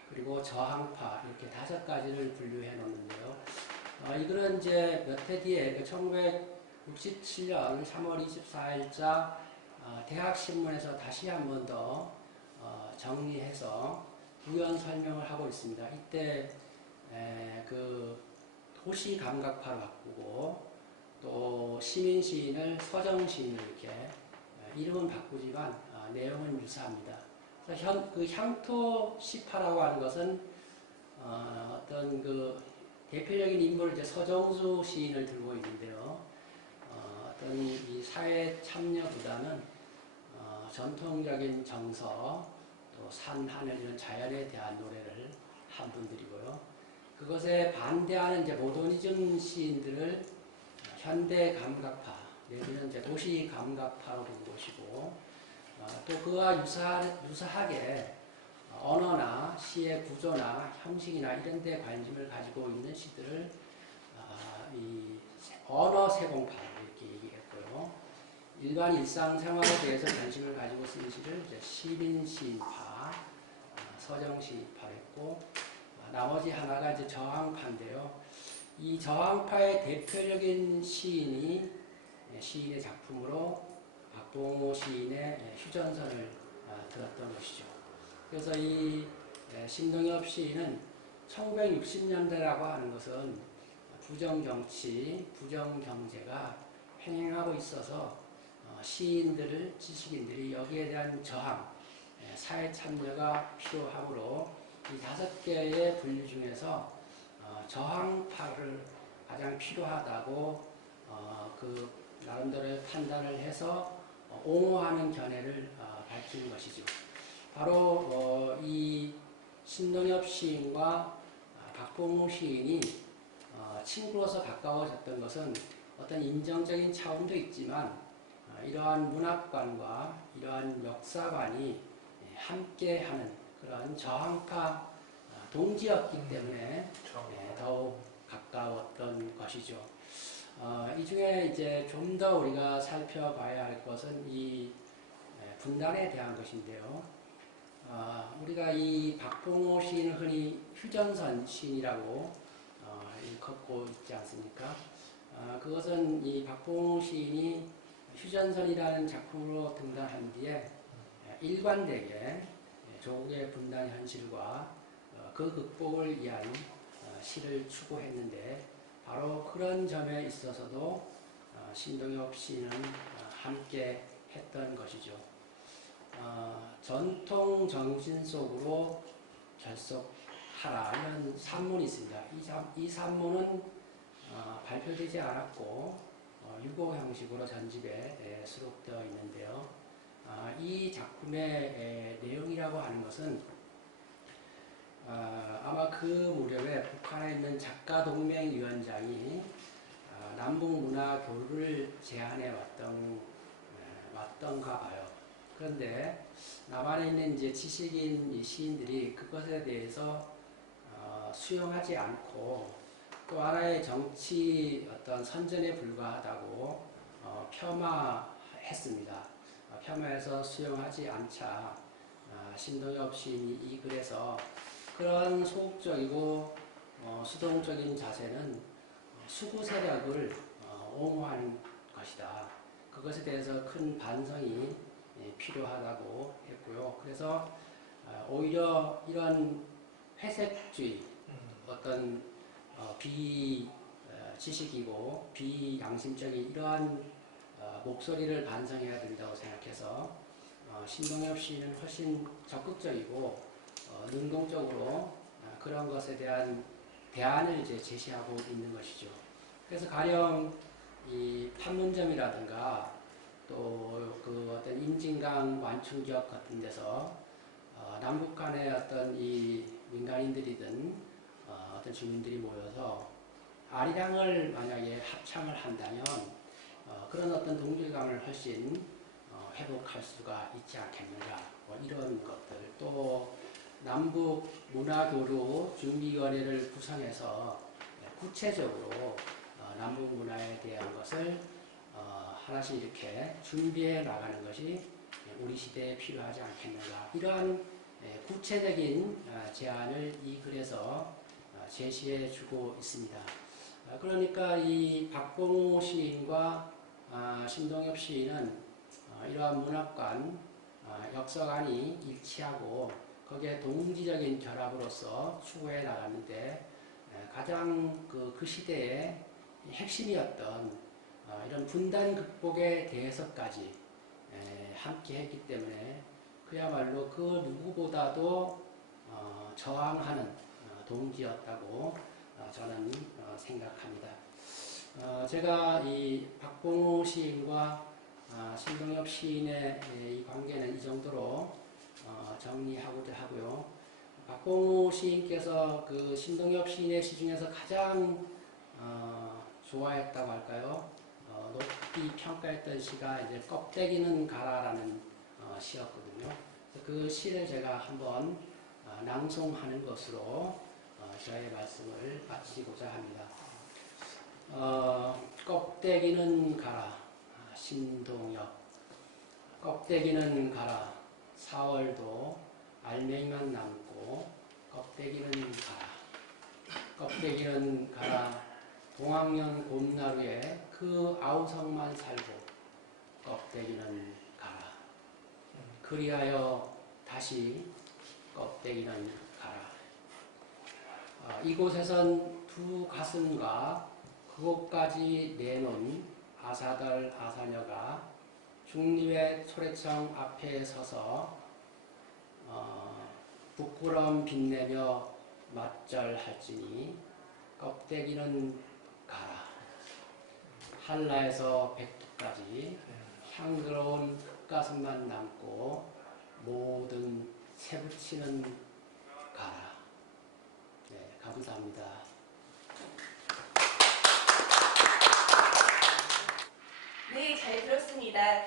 그리고 저항파, 이렇게 5가지를 분류해 놓는데요. 이거는 이제 몇 해 뒤에 1967년 3월 24일자 대학신문에서 다시 한 번 더 정리해서 부연 설명을 하고 있습니다. 이때 그 도시 감각파로 바꾸고 또 시민 시인을 서정 시인으로 이렇게 이름은 바꾸지만 내용은 유사합니다. 그래서 그 향토 시파라고 하는 것은 어떤 그 대표적인 인물을 이제 서정수 시인을 들고 있는데요. 어떤 이 사회 참여보다는 전통적인 정서, 또 산, 하늘 이런 자연에 대한 노래를 한 분들이고요. 그것에 반대하는 이제 모더니즘 시인들을 현대 감각파, 내지는 이제 도시 감각파로 본 것이고, 또 그와 유사하게 언어나 시의 구조나 형식이나 이런 데 관심을 가지고 있는 시들을 이 언어 세공파 이렇게 얘기했고요. 일반 일상생활에 대해서 관심을 가지고 쓴 시를 이제 시민 시인파, 서정 시인파로 했고, 나머지 하나가 이제 저항파인데요. 이 저항파의 대표적인 시인이 시인의 작품으로 박봉호 시인의 휴전선을 들었던 것이죠. 그래서 이 신동엽 시인은 1960년대라고 하는 것은 부정정치, 부정경제가 횡행하고 있어서 시인들을, 지식인들이 여기에 대한 저항, 사회 참여가 필요하므로 이 5개의 분류 중에서 저항파를 가장 필요하다고 그 나름대로의 판단을 해서 옹호하는 견해를 밝히는 것이죠. 바로 이 신동엽 시인과 박봉호 시인이 친구로서 가까워졌던 것은 어떤 인정적인 차원도 있지만 이러한 문학관과 이러한 역사관이 함께하는 그런 저항파 동지였기 때문에 더욱 가까웠던 것이죠. 이 중에 이제 좀 더 우리가 살펴봐야 할 것은 이 분단에 대한 것인데요. 우리가 이 박봉호 시인을 흔히 휴전선 시인이라고 일컫고 있지 않습니까? 그것은 이 박봉호 시인이 휴전선이라는 작품으로 등단한 뒤에 일관되게 조국의 분단 현실과 그 극복을 위한 시를 추구했는데 바로 그런 점에 있어서도 신동엽 시인은 함께 했던 것이죠. 전통 정신 속으로 결속하라 이런 산문이 있습니다. 이 산문은 발표되지 않았고 유고 형식으로 전집에 수록되어 있는데요. 이 작품의 내용이라고 하는 것은 아마 그 무렵에 북한에 있는 작가동맹위원장이 남북문화교류를 제안해 왔던가 봐요. 그런데 남한에 있는 이제 지식인 이 시인들이 그것에 대해서 수용하지 않고 또 하나의 정치 어떤 선전에 불과하다고 폄하했습니다. 폄하해서 수용하지 않자 신동엽 시인이 이 글에서 그런 소극적이고 수동적인 자세는 수구 세력을 옹호하는 것이다. 그것에 대해서 큰 반성이 필요하다고 했고요. 그래서 오히려 이런 회색주의, 어떤 비지식이고 비양심적인 이러한 목소리를 반성해야 된다고 생각해서 신동엽 시인은 훨씬 적극적이고 능동적으로 그런 것에 대한 대안을 이제 제시하고 있는 것이죠. 그래서 가령 이 판문점이라든가 또 그 어떤 임진강 완충지역 같은 데서 남북 간의 어떤 이 민간인들이든 어떤 주민들이 모여서 아리랑을 만약에 합창을 한다면 그런 어떤 동질감을 훨씬 회복할 수가 있지 않겠는가, 뭐 이런 것들. 또 남북 문화교류 준비위원회를 구성해서 구체적으로 남북 문화에 대한 것을 하나씩 이렇게 준비해 나가는 것이 우리 시대에 필요하지 않겠는가, 이러한 구체적인 제안을 이 글에서 제시해 주고 있습니다. 그러니까 이 박봉우 시인과 신동엽 시인은 이러한 문학관, 역사관이 일치하고 거기에 동지적인 결합으로서 추구해 나갔는데 가장 그 시대의 핵심이었던 이런 분단 극복에 대해서까지 함께 했기 때문에 그야말로 그 누구보다도 저항하는 동지였다고 저는 생각합니다. 제가 이 박봉우 시인과 신동엽 시인의 이 관계는 이 정도로 정리하고자 하고요. 박봉우 시인께서 그 신동엽 시인의 시 중에서 가장 좋아했다고 할까요? 높이 평가했던 시가 이제 껍데기는 가라라는 시였거든요. 그 시를 제가 한번 낭송하는 것으로 저의 말씀을 마치고자 합니다. 껍데기는 가라, 신동엽. 껍데기는 가라, 4월도 알맹이만 남고 껍데기는 가라. 껍데기는 가라, 동학년 곰나루에 그 아우성만 살고 껍데기는 가라. 그리하여 다시 껍데기는 가라. 이곳에선 두 가슴과 그곳까지 내놓은 아사들 아사녀가 중립의 소래청 앞에 서서 부끄러움 빛내며 맞절할지니 껍데기는 가라. 한라에서 백두까지 향그러운 흙가슴만 남고 모든 새붙이는 가라. 네, 감사합니다. 네, 잘 들었습니다.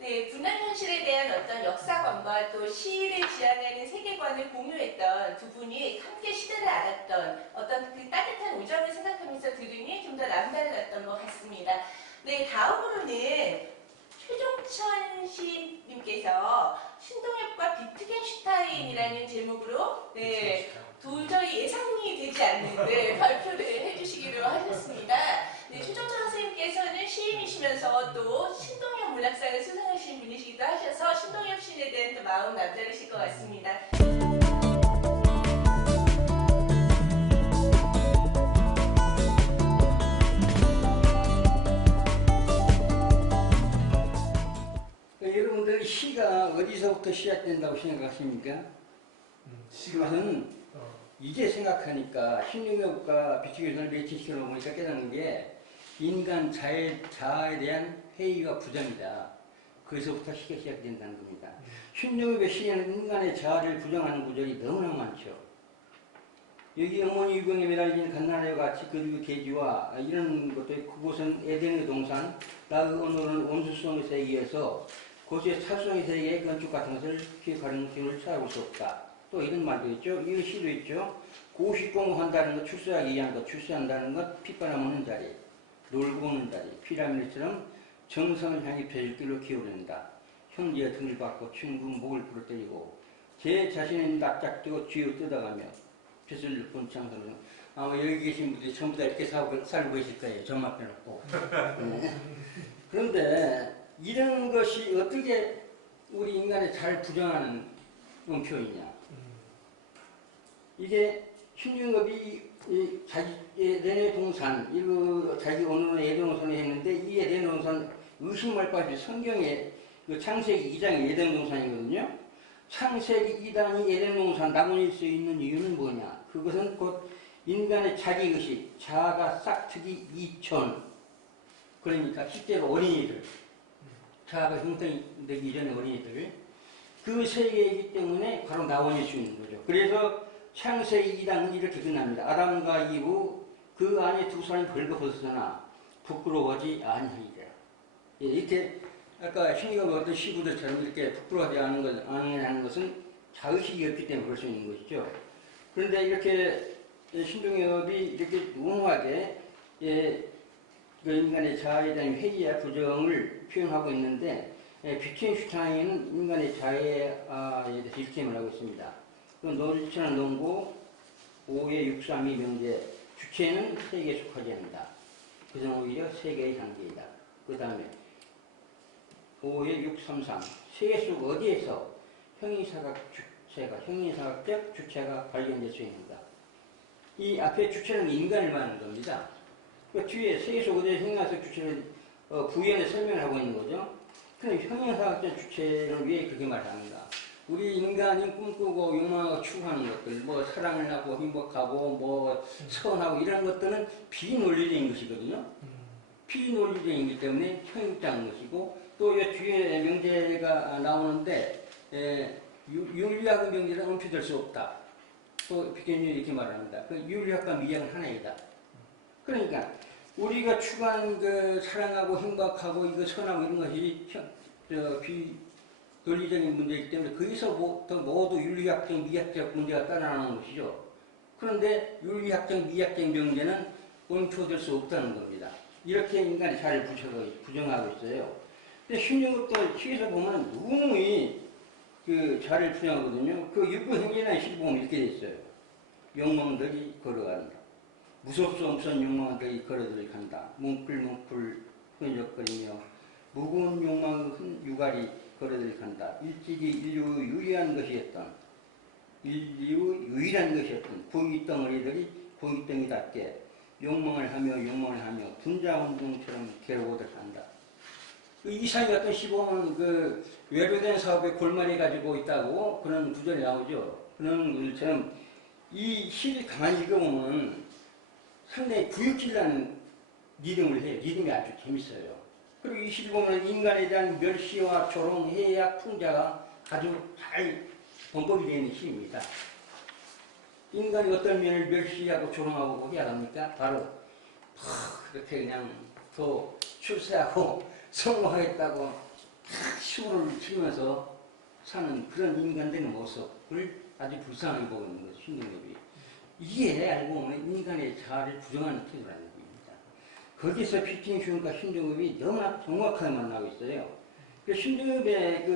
네, 분단 현실에 대한 어떤 역사관과 또 시를 지향하는 세계관을 공유했던 두 분이 함께 시대를 알았던 어떤 그 따뜻한 우정을 생각하면서 들으니 좀 더 남달랐던 것 같습니다. 네, 다음으로는 최종천 시인님께서 신동엽과 비트겐슈타인이라는 제목으로 도저히 예상이 되지 않는 발표를 해주시기로 하셨습니다. 네, 최종천 선생님께서는 시인이시면서 또 신동엽 문학상을 수상하신 분이시기도 하셔서 신동엽 시인에 대한 또 마음 남다르실 것 같습니다. 여러분들 시가 어디서부터 시작된다고 생각하십니까? 그것은 이제 생각하니까 신동엽과 비트겐슈타인을 매치시켜 놓으니까 깨닫는 게 인간 자아에 대한 회의가 부정이다. 거기서부터 시가 시작된다는 겁니다. 신동엽의 시에는 인간의 자아를 부정하는 구절이 너무나 많죠. 여기 어머니 유병임이라는 갓난아이와 같이 그리고 돼지와 이런 것도 그곳은 에덴의 동산, 나그 오늘은 온수성의 세계에서 그곳의 살성의 세계의 건축 같은 것을 기억하는 기운을 찾아볼 수 없다. 또 이런 말도 있죠. 이 시도 있죠. 고식공부한다는 것, 출세하기 위한 것, 출세한다는 것, 핏바람 오는 자리, 놀고 오는 자리, 피라미드처럼 정성을 향해 벼슬길로 기울인다. 형제의 등을 받고 친구 목을 부러뜨리고 제 자신은 납작되고 쥐어 뜯어가며 벼슬을 본 창설은 아마 여기 계신 분들이 전부 다 이렇게 살고 계실 거예요. 점막 빼놓고. 그런데 이런 것이 어떻게 우리 인간을 잘 부정하는 표현이냐. 이게 신동엽이 자기의 에덴동산, 자기 오늘은 에덴동산을 했는데 이 에덴동산 의심할 바에 성경에 그 창세기 2장이 에덴동산이거든요. 창세기 2장이 에덴동산 나무일 수 있는 이유는 뭐냐? 그것은 곧 인간의 자기의식, 자아가 싹트기 이천. 그러니까 실제로 어린이들, 자아가 형성되기 이전의 어린이들, 그 세계이기 때문에 바로 나원일 수 있는 거죠. 그래서 창세기 2장은 이렇게 끝납니다. 아담과 이후 그 안에 두 사람이 벌거벗으나 부끄러워하지 아니하니라. 예, 이렇게 아까 신이가 어떤 시부들처럼 이렇게 부끄러워하지 않는 것은 자의식이 없기 때문에 그럴 수 있는 것이죠. 그런데 이렇게 신동엽이 이렇게 농후하게 그 인간의 자아에 대한 회의와 부정을 표현하고 있는데 비켄슈타인은 인간의 자아에 대해서 이렇게 말하고 있습니다. 노르치는 농구 5의 632 명제 주체는 세계에 속하지 않는다. 그것은 오히려 세계의 한계이다. 그 다음에 5의 633 세계 속 어디에서 형이사각적 주체가 발견될 수 있는가. 이 앞에 주체는 인간을 말하는 겁니다. 그 뒤에 세계 속 어디에서 형이사각 주체를 부연에 설명하고 있는 거죠. 그럼 형이사각적 주체는 왜 그렇게 말하는가. 우리 인간이 꿈꾸고 욕망하고 추구하는 것들, 뭐 사랑을 하고 행복하고 뭐 선하고 이런 것들은 비논리적인 것이거든요. 비논리적이기 때문에 형육적인 것이고 또 이 뒤에 명제가 나오는데 윤리학의 명제는 엄표될 수 없다. 또 비켄슈타인이 이렇게 말합니다. 그 윤리학과 미학은 하나이다. 그러니까 우리가 추구하는 그 사랑하고 행복하고 이거 선하고 이런 것이 논리적인 문제이기 때문에 거기서 모두 윤리학적, 미학적 문제가 따라나오는 것이죠. 그런데 윤리학적, 미학적 명제는 옹표될 수 없다는 겁니다. 이렇게 인간의 자아를 부정하고 있어요. 근데 신영업도 시에서 보면 누누이 그 자아를 부정하거든요. 그 육부행진이라는 시를 보면 이렇게 돼 있어요. 욕망들이 걸어간다. 무섭 수 없은 욕망들이 걸어들간다. 뭉클뭉클 흔적거리며 무거운 욕망은 유갈이 걸어들간다. 일찍이 인류 유일한 것이었던 고기덩어리들이 고기덩이답게 욕망을 하며 분자운동처럼 괴로워들 한다. 이상이 어떤 시범은 그 외로된 사업에 골머리 가지고 있다고 그런 구절이 나오죠. 그런 것처럼 이 시를 가만히 읽어보면 상당히 구역질나는 리듬을 해요. 리듬이 아주 재밌어요. 그리고 이 시를 보면 인간에 대한 멸시와 조롱, 해약, 풍자가 아주 잘 번복이 되어 있는 시입니다. 인간이 어떤 면을 멸시하고 조롱하고 해야 합니까? 바로 그렇게 그냥 더 출세하고 성공하겠다고 시골을 치면서 사는 그런 인간들의 모습을 아주 불쌍하게 보고 있는 거죠. 신동엽이. 이게 알고 보면 인간의 자아를 부정하는 태도라는 겁니다. 거기서 비켄슈타인과 신동엽이 너무나 정확하게 만나고 있어요. 그 신동엽의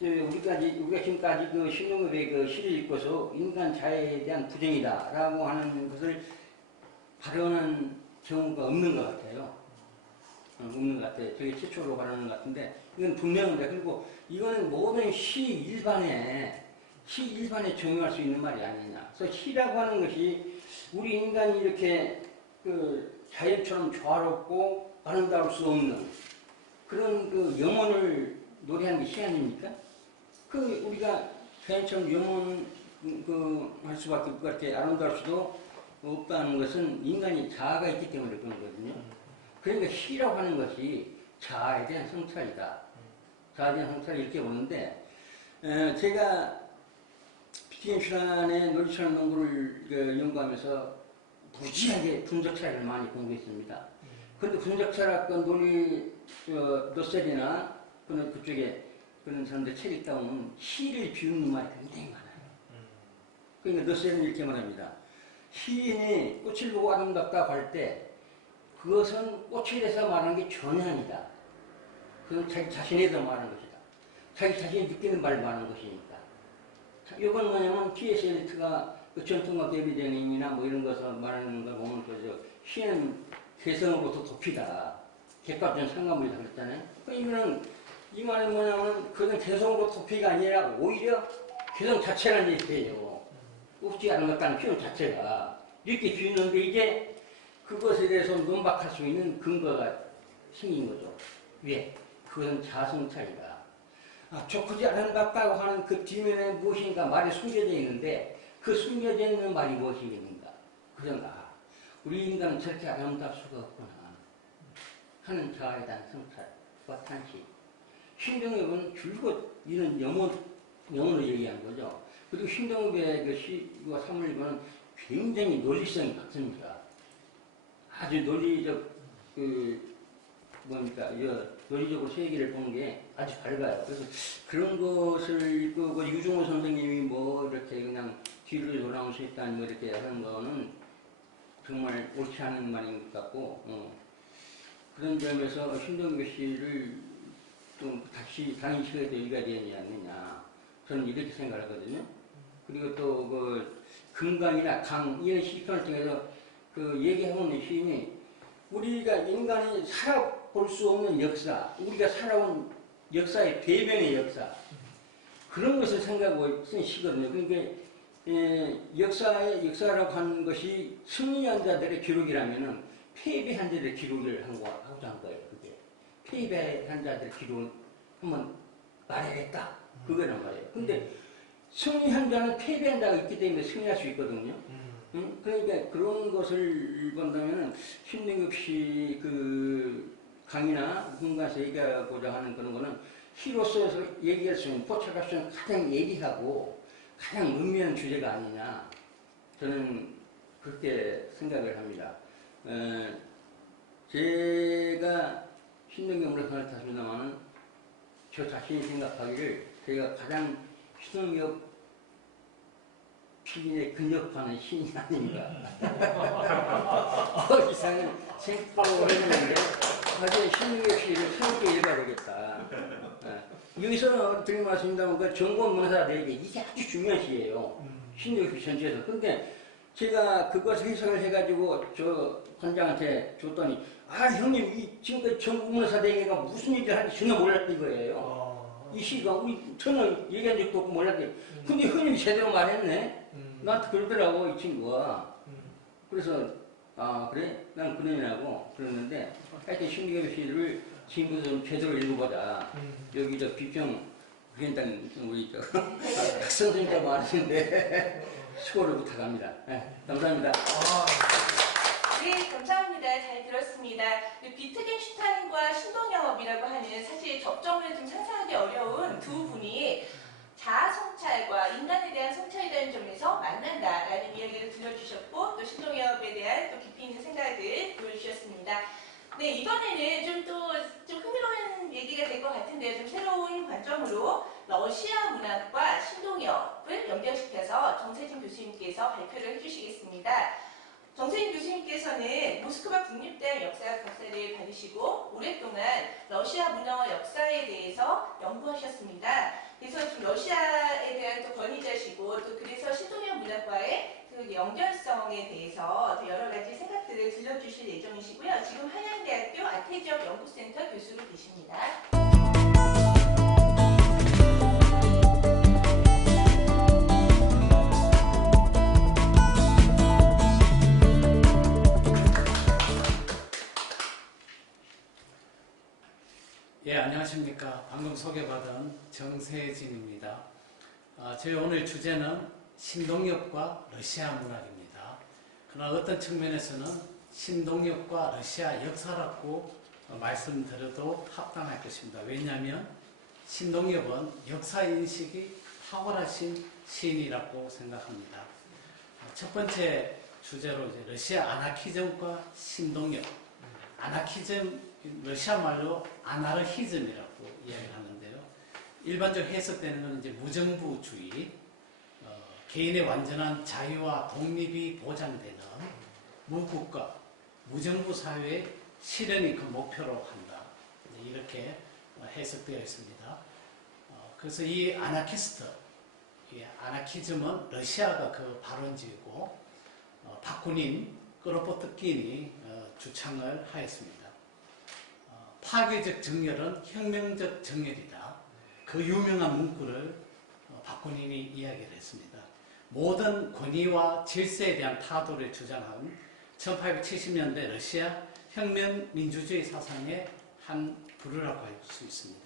우리가 지금까지 그 신동엽의 그 시를 읽고서 인간 자아에 대한 부정이다라고 하는 것을 발언한 경우가 없는 것 같아요. 없는 것 같아요. 저게 최초로 발언한 것 같은데 이건 분명합니다. 그리고 이거는 모든 시 일반에 적용할 수 있는 말이 아니냐. 그래서 시라고 하는 것이 우리 인간이 이렇게 그 자연처럼 조화롭고 아름다울 수 없는 그런 그 영혼을 노래하는 게 시 아닙니까? 그 우리가 자연처럼 영혼 할 수밖에 없고 그렇게 아름다울 수도 없다는 것은 인간이 자아가 있기 때문에 그런 거거든요. 그러니까 시라고 하는 것이 자아에 대한 성찰이다. 자아에 대한 성찰을 이렇게 보는데 제가 비켄슈타인의 노르치는 농구를 연구하면서 무지하게 분석 차이를 많이 공부했습니다. 그런데 분석 철학과 노셀이나 그쪽에 그런 사람들 책 읽다 보면 시를 비웃는 말이 굉장히 많아요. 그러니까 노셀은 이렇게 말합니다. 시인이 꽃을 보고 아름답다고 할 때 그것은 꽃에 대해서 말하는 게 전혀 아니다. 그건 자기 자신에 대해서 말하는 것이다. 자기 자신이 느끼는 말을 말하는 것이니까. 이건 뭐냐면 T.S. 엘리트가 그 전통과 에비데닝이나 뭐 이런 것을 말하는 걸 보면 그죠. 시는 개성으로부터 도피다. 객관적인 상관물이다 그랬잖아요. 그러니까 이 말은 뭐냐면 그건 개성으로 도피가 아니라 오히려 개성 자체라는 얘기예요. 웃지 않았다는 표현 자체가 이렇게 비웃는데 이제 그것에 대해서 논박할 수 있는 근거가 생긴 거죠. 왜? 그것은 자성찰이다. 좋지 아름답다고 하는 그 뒷면에 무엇인가 말이 숨겨져 있는데 그 숨겨져 있는 말이 무엇이겠는가? 그런가? 우리 인간은 저렇게 아름다울 수가 없구나 하는 자아에 대한 성찰과 탄식. 신동엽은 줄곧 이런 영혼을 얘기한 거죠. 그리고 신동엽의 그 시와 사물리고는 굉장히 논리성이 많습니다. 아주 논리적 논리적으로 세계를 보는 게 아주 밝아요. 그래서 그런 것을 읽고 유중호 선생님이 뭐 이렇게 그냥 뒤로 돌아올 수 있다는 뭐 이렇게 하는 거는 정말 옳지 않은 말인 것 같고 그런 점에서 신동엽 씨를 좀 다시 다른 시각에도 읽어야 되지 않느냐 저는 이렇게 생각하거든요. 그리고 또 그 금강이나 강 이런 시편을 통해서 그 얘기해오는 시인이 우리가 인간이 살아볼 수 없는 역사, 우리가 살아온 역사의 대변의 역사 그런 것을 생각하고 쓴 시거든요. 그러니까 역사라고 하는 것이 승리한 자들의 기록이라면은 패배한 자들의 기록을 하고자 한 거예요. 그게 패배한 자들의 기록을 한번 말해야겠다. 그거란 말이에요. 근데 승리한 자는 패배한 자가 있기 때문에 승리할 수 있거든요. 그러니까 그런 것을 본다면은 신동엽 씨 그 강의나 공간에서 얘기하고자 하는 그런 거는 시로서 얘기할 수 있는 포착할 수 있는 가장 예리하고 가장 의미 있는 주제가 아니냐 저는 그렇게 생각을 합니다. 제가 신동엽 문학상을 탔습니다만은 저 자신이 생각하기를 제가 가장 신동엽 시인에 근접하는 시인이 아닌가. 이상은 생각을 했는데 나중에 신동엽 시를 새롭게 읽어야겠다. 여기서 드린 말씀입니다만 그 정권 문화사 대계 이게 아주 중요한 시예요. 신동엽 시 전체에서. 근데 제가 그것을 해석을 해가지고 저 관장한테 줬더니 아 형님 이 지금까지 정권 문화사 대계가 무슨 얘기를 하는지 전혀 몰랐던 거예요. 이 시가 우리 전혀 얘기한 적도 없고 몰랐대. 근데 형님이 제대로 말했네. 나한테 그러더라고 이 친구가. 그래서 아 그래? 난 그러냐고 그러는데 하여튼 신동엽 시를 친구들 좀 제대로 읽어보자. 여기 저 비평 위원장 우리 저 선생님과 말하시는데 수고를 부탁합니다. 네, 감사합니다. 네, 감사합니다. 잘 들었습니다. 비트겐슈타인과 신동엽이라고 하는 사실 접점을 좀 상상하기 어려운 두 분이 자아 성찰과 인간에 대한 성찰이라는 점에서 만난다라는 이야기를 들려주셨고 또 신동엽에 대한 또 깊이 있는 생각을 보여주셨습니다. 네, 이번에는 좀 흥미로운 얘기가 될 것 같은데요. 좀 새로운 관점으로 러시아 문학과 신동엽을 연결시켜서 정세진 교수님께서 발표를 해주시겠습니다. 정세진 교수님께서는 모스크바 국립대학 역사학 박사를 받으시고 오랫동안 러시아 문화와 역사에 대해서 연구하셨습니다. 그래서 좀 러시아에 대한 또 권위자시고 또 그래서 신동엽 문학과의 그 연결성에 대해서 또 여러 가지 생각들을 들려주실 예정이시고요. 지금 한양대학교 아태지역 연구센터 교수로 계십니다. 예, 안녕하십니까. 방금 소개받은 정세진입니다. 저희 오늘 주제는 신동엽과 러시아 문학입니다. 그러나 어떤 측면에서는 신동엽과 러시아 역사라고 말씀드려도 합당할 것입니다. 왜냐하면 신동엽은 역사인식이 탁월하신 시인이라고 생각합니다. 첫 번째 주제로 이제 러시아 아나키즘과 신동엽. 아나키즘 러시아 말로 아나르히즘이라고 이야기를 하는데요. 일반적으로 해석되는 건 이제 무정부주의, 개인의 완전한 자유와 독립이 보장되는 무국가, 무정부 사회의 실현이 그 목표로 한다. 이렇게 해석되어 있습니다. 그래서 이 아나키스트, 이 아나키즘은 러시아가 그 발원지이고 바쿠닌, 크로포트킨이 주창을 하였습니다. 파괴적 정열은 혁명적 정열이다. 그 유명한 문구를 바쿠닌이 이야기를 했습니다. 모든 권위와 질서에 대한 타도를 주장한 1870년대 러시아 혁명민주주의 사상의 한 부류라고 할 수 있습니다.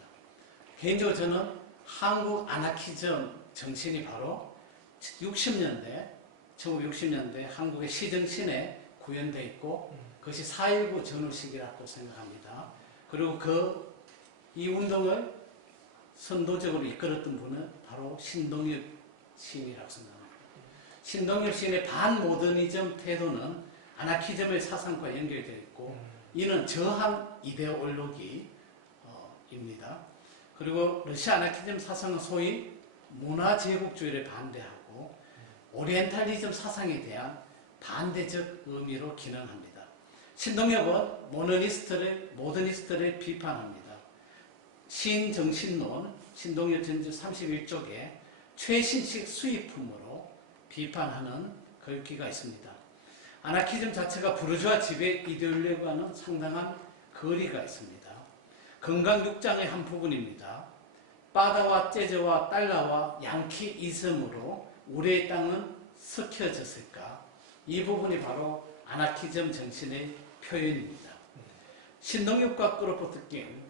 개인적으로 저는 한국 아나키즘 정신이 바로 60년대, 1960년대 한국의 시정신에 구현되어 있고 그것이 4.19 전후 시기라고 생각합니다. 그리고 이 운동을 선도적으로 이끌었던 분은 바로 신동엽 시인이라고 생각합니다. 신동엽 시인의 반모더니즘 태도는 아나키즘의 사상과 연결되어 있고 이는 저항 이데올로기입니다. 그리고 러시아 아나키즘 사상은 소위 문화제국주의를 반대하고 오리엔탈리즘 사상에 대한 반대적 의미로 기능합니다. 신동엽은 모더니스트를 비판합니다. 신정신론, 신동엽 전주 31쪽에 최신식 수입품으로 비판하는 글귀가 있습니다. 아나키즘 자체가 부르주아 지배 이데올로기와는 상당한 거리가 있습니다. 건강육장의 한 부분입니다. 바다와 재즈와 달러와 양키이즘으로 우리의 땅은 섞여졌을까? 이 부분이 바로 아나키즘 정신의 표현입니다. 신동엽과 크로포트킨,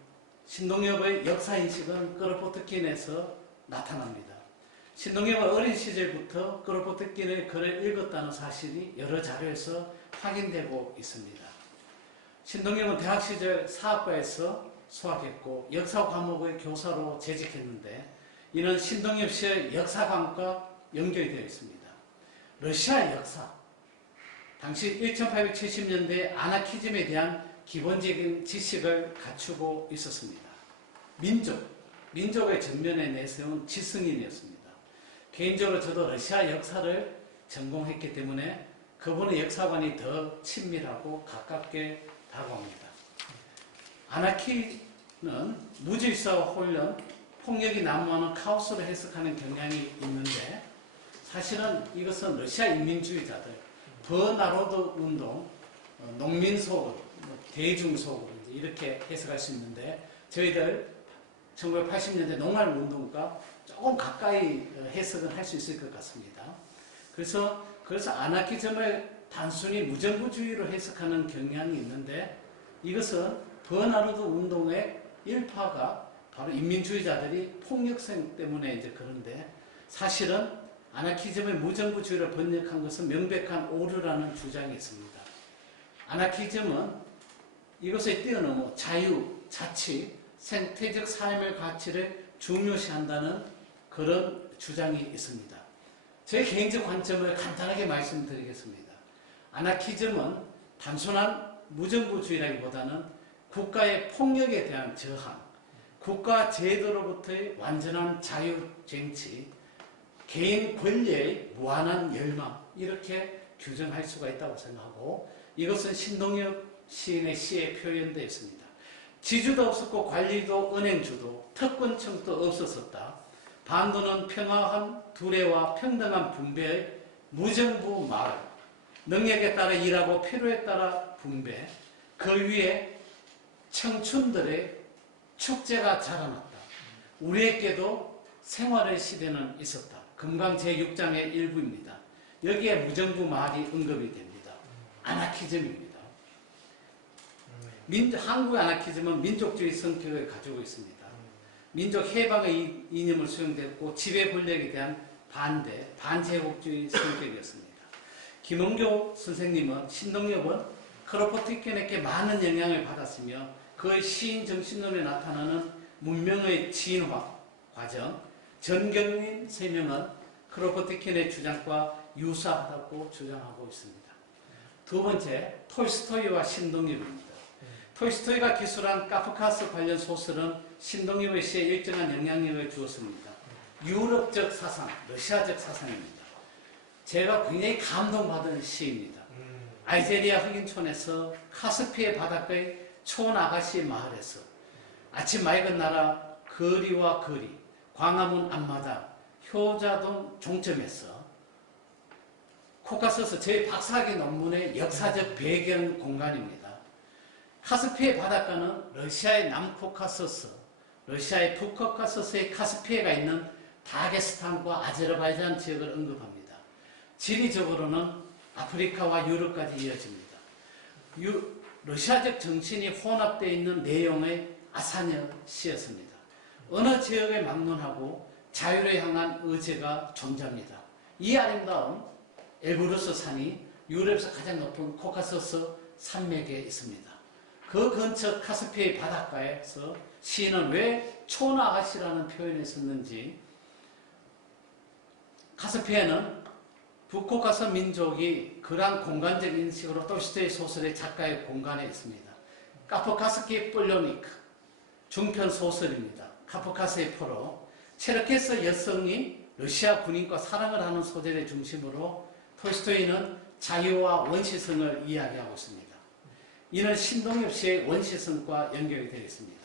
신동엽의 역사인식은 크로포트킨에서 나타납니다. 신동엽은 어린 시절부터 크로포트킨의 글을 읽었다는 사실이 여러 자료에서 확인되고 있습니다. 신동엽은 대학 시절 사학과에서 수학했고 역사 과목의 교사로 재직했는데 이는 신동엽 씨의 역사관과 연결이 되어 있습니다. 러시아 역사, 당시 1870년대 아나키즘에 대한 기본적인 지식을 갖추고 있었습니다. 민족의 전면에 내세운 지성인이었습니다. 개인적으로 저도 러시아 역사를 전공했기 때문에 그분의 역사관이 더 친밀하고 가깝게 다가옵니다. 아나키는 무질서와 혼란, 폭력이 난무하는 카오스를 해석하는 경향이 있는데 사실은 이것은 러시아 인민주의자들, 버나로드 운동, 농민 속으로, 대중 속으로 이렇게 해석할 수 있는데 저희들 1980년대 농활 운동과 조금 가까이 해석은 할 수 있을 것 같습니다. 그래서 아나키즘을 단순히 무정부주의로 해석하는 경향이 있는데 이것은 버나르드 운동의 일파가 바로 인민주의자들이 폭력성 때문에 이제 그런데 사실은 아나키즘의 무정부주의를 번역한 것은 명백한 오류라는 주장이 있습니다. 아나키즘은 이것을 뛰어넘어 자유, 자치, 생태적 삶의 가치를 중요시한다는 그런 주장이 있습니다. 제 개인적 관점을 간단하게 말씀드리겠습니다. 아나키즘은 단순한 무정부주의라기보다는 국가의 폭력에 대한 저항, 국가 제도로부터의 완전한 자유쟁취, 개인 권리의 무한한 열망 이렇게 규정할 수가 있다고 생각하고 이것은 신동엽 시인의 시에 표현되어 있습니다. 지주도 없었고 관리도 은행주도 특권층도 없었었다. 반도는 평화한 두레와 평등한 분배의 무정부 마을, 능력에 따라 일하고 필요에 따라 분배, 그 위에 청춘들의 축제가 자라났다. 우리에게도 생활의 시대는 있었다. 금강 제6장의 일부입니다. 여기에 무정부 말이 언급이 됩니다. 아나키즘입니다. 한국의 아나키즘은 민족주의 성격을 가지고 있습니다. 민족 해방의 이념을 수용됐고 지배 권력에 대한 반대, 반제국주의 성격이었습니다. 김원교 선생님은 신동엽은 크로포트킨에게 많은 영향을 받았으며 그의 시인 정신론에 나타나는 문명의 진화 과정, 전경민 세명은 크로포트킨의 주장과 유사하다고 주장하고 있습니다. 두 번째, 톨스토이와 신동엽입니다. 톨스토이가 기술한 카프카스 관련 소설은 신동엽의 시에 일정한 영향력을 주었습니다. 유럽적 사상, 러시아적 사상입니다. 제가 굉장히 감동받은 시입니다. 알제리아 흑인촌에서 카스피해 바닷가의 촌아가씨 마을에서 아침 맑은 나라 거리와 거리, 광화문 앞마당, 효자동 종점에서 코카서스 제 박사학위 논문의 역사적 배경 공간입니다. 카스피해 바닷가는 러시아의 남코카서스, 러시아의 북코카서스의 카스피해가 있는 다게스탄과 아제르바이잔 지역을 언급합니다. 지리적으로는 아프리카와 유럽까지 이어집니다. 러시아적 정신이 혼합되어 있는 내용의 아사녀 시였습니다. 어느 지역을 막론하고 자유를 향한 의제가 존재합니다. 이 아름다운 엘브루스 산이 유럽에서 가장 높은 코카소스 산맥에 있습니다. 그 근처 카스피의 바닷가에서 시인은 왜 초나아가시라는 표현을 썼는지, 카스피해는 북코카소 민족이 그러한 공간적 인식으로 톨스토이 소설의 작가의 공간에 있습니다. 카프카스키 뿔로니크 중편 소설입니다. 카프카스의 포로 체르케스 여성이 러시아 군인과 사랑을 하는 소재를 중심으로 톨스토이는 자유와 원시성을 이야기하고 있습니다. 이는 신동엽 씨의 원시성과 연결이 되어 있습니다.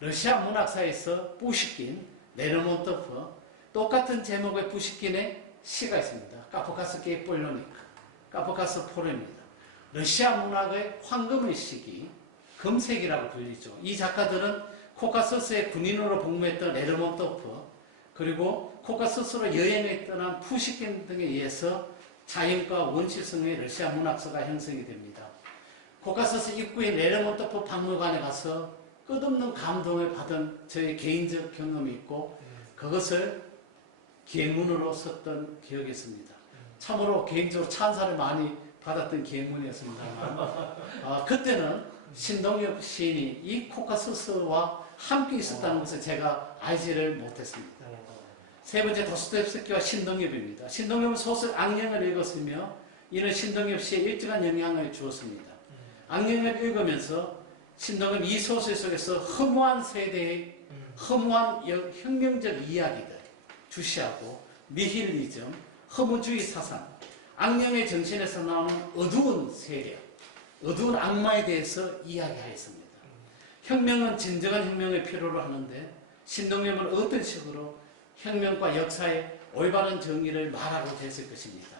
러시아 문학사에서 뿌시킨, 레르몬토프, 똑같은 제목의 뿌시킨의 시가 있습니다. 카프카스키의 뿔로니크, 카프카스 포로입니다. 러시아 문학의 황금의 시기, 금색이라고 불리죠. 이 작가들은 코카소스의 군인으로 복무했던 레르몬토프, 그리고 코카소스로 여행에 떠난 푸시킨 등에 의해서 자연과 원시성의 러시아 문학서가 형성이 됩니다. 코카소스 입구인 레르몬토프 박물관에 가서 끝없는 감동을 받은 저의 개인적 경험이 있고, 그것을 기행문으로 썼던 기억이 있습니다. 참으로 개인적으로 찬사를 많이 받았던 기행문이었습니다만, 그때는 신동엽 시인이 이 코카소스와 함께 있었다는 것을 제가 알지를 못했습니다. 세 번째, 도스토옙스키와 신동엽입니다. 신동엽은 소설 악령을 읽었으며 이는 신동엽 씨에 일정한 영향을 주었습니다. 악령을 읽으면서 신동엽 이 소설 속에서 허무한 세대의 허무한 혁명적 이야기들 주시하고, 니힐리즘, 허무주의 사상, 악령의 정신에서 나오는 어두운 세력, 어두운 악마에 대해서 이야기하였습니다. 혁명은 진정한 혁명을 필요로 하는데 신동엽은 어떤 식으로 혁명과 역사의 올바른 정의를 말하고 됐을 것입니다.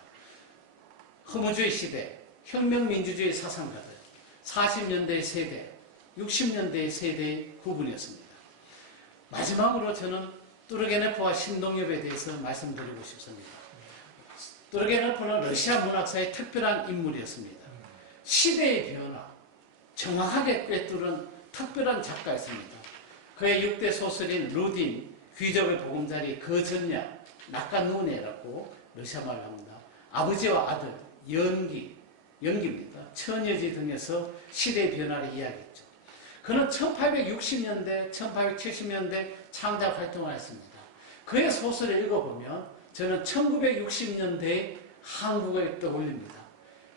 허무주의 시대, 혁명민주주의 사상가들, 40년대 세대, 60년대 세대의 구분이었습니다. 마지막으로 저는 뚜르게네프와 신동엽에 대해서 말씀드리고 싶습니다. 뚜르게네프는 러시아 문학사의 특별한 인물이었습니다. 시대의 변화, 정확하게 꿰뚫은 특별한 작가였습니다. 그의 6대 소설인 루딘, 귀족의 보금자리, 그 전야, 낙가누네라고 러시아 말로 합니다. 아버지와 아들, 연기입니다. 처녀지 등에서 시대의 변화를 이야기했죠. 그는 1860년대, 1870년대 창작 활동을 했습니다. 그의 소설을 읽어보면 저는 1960년대의 한국을 떠올립니다.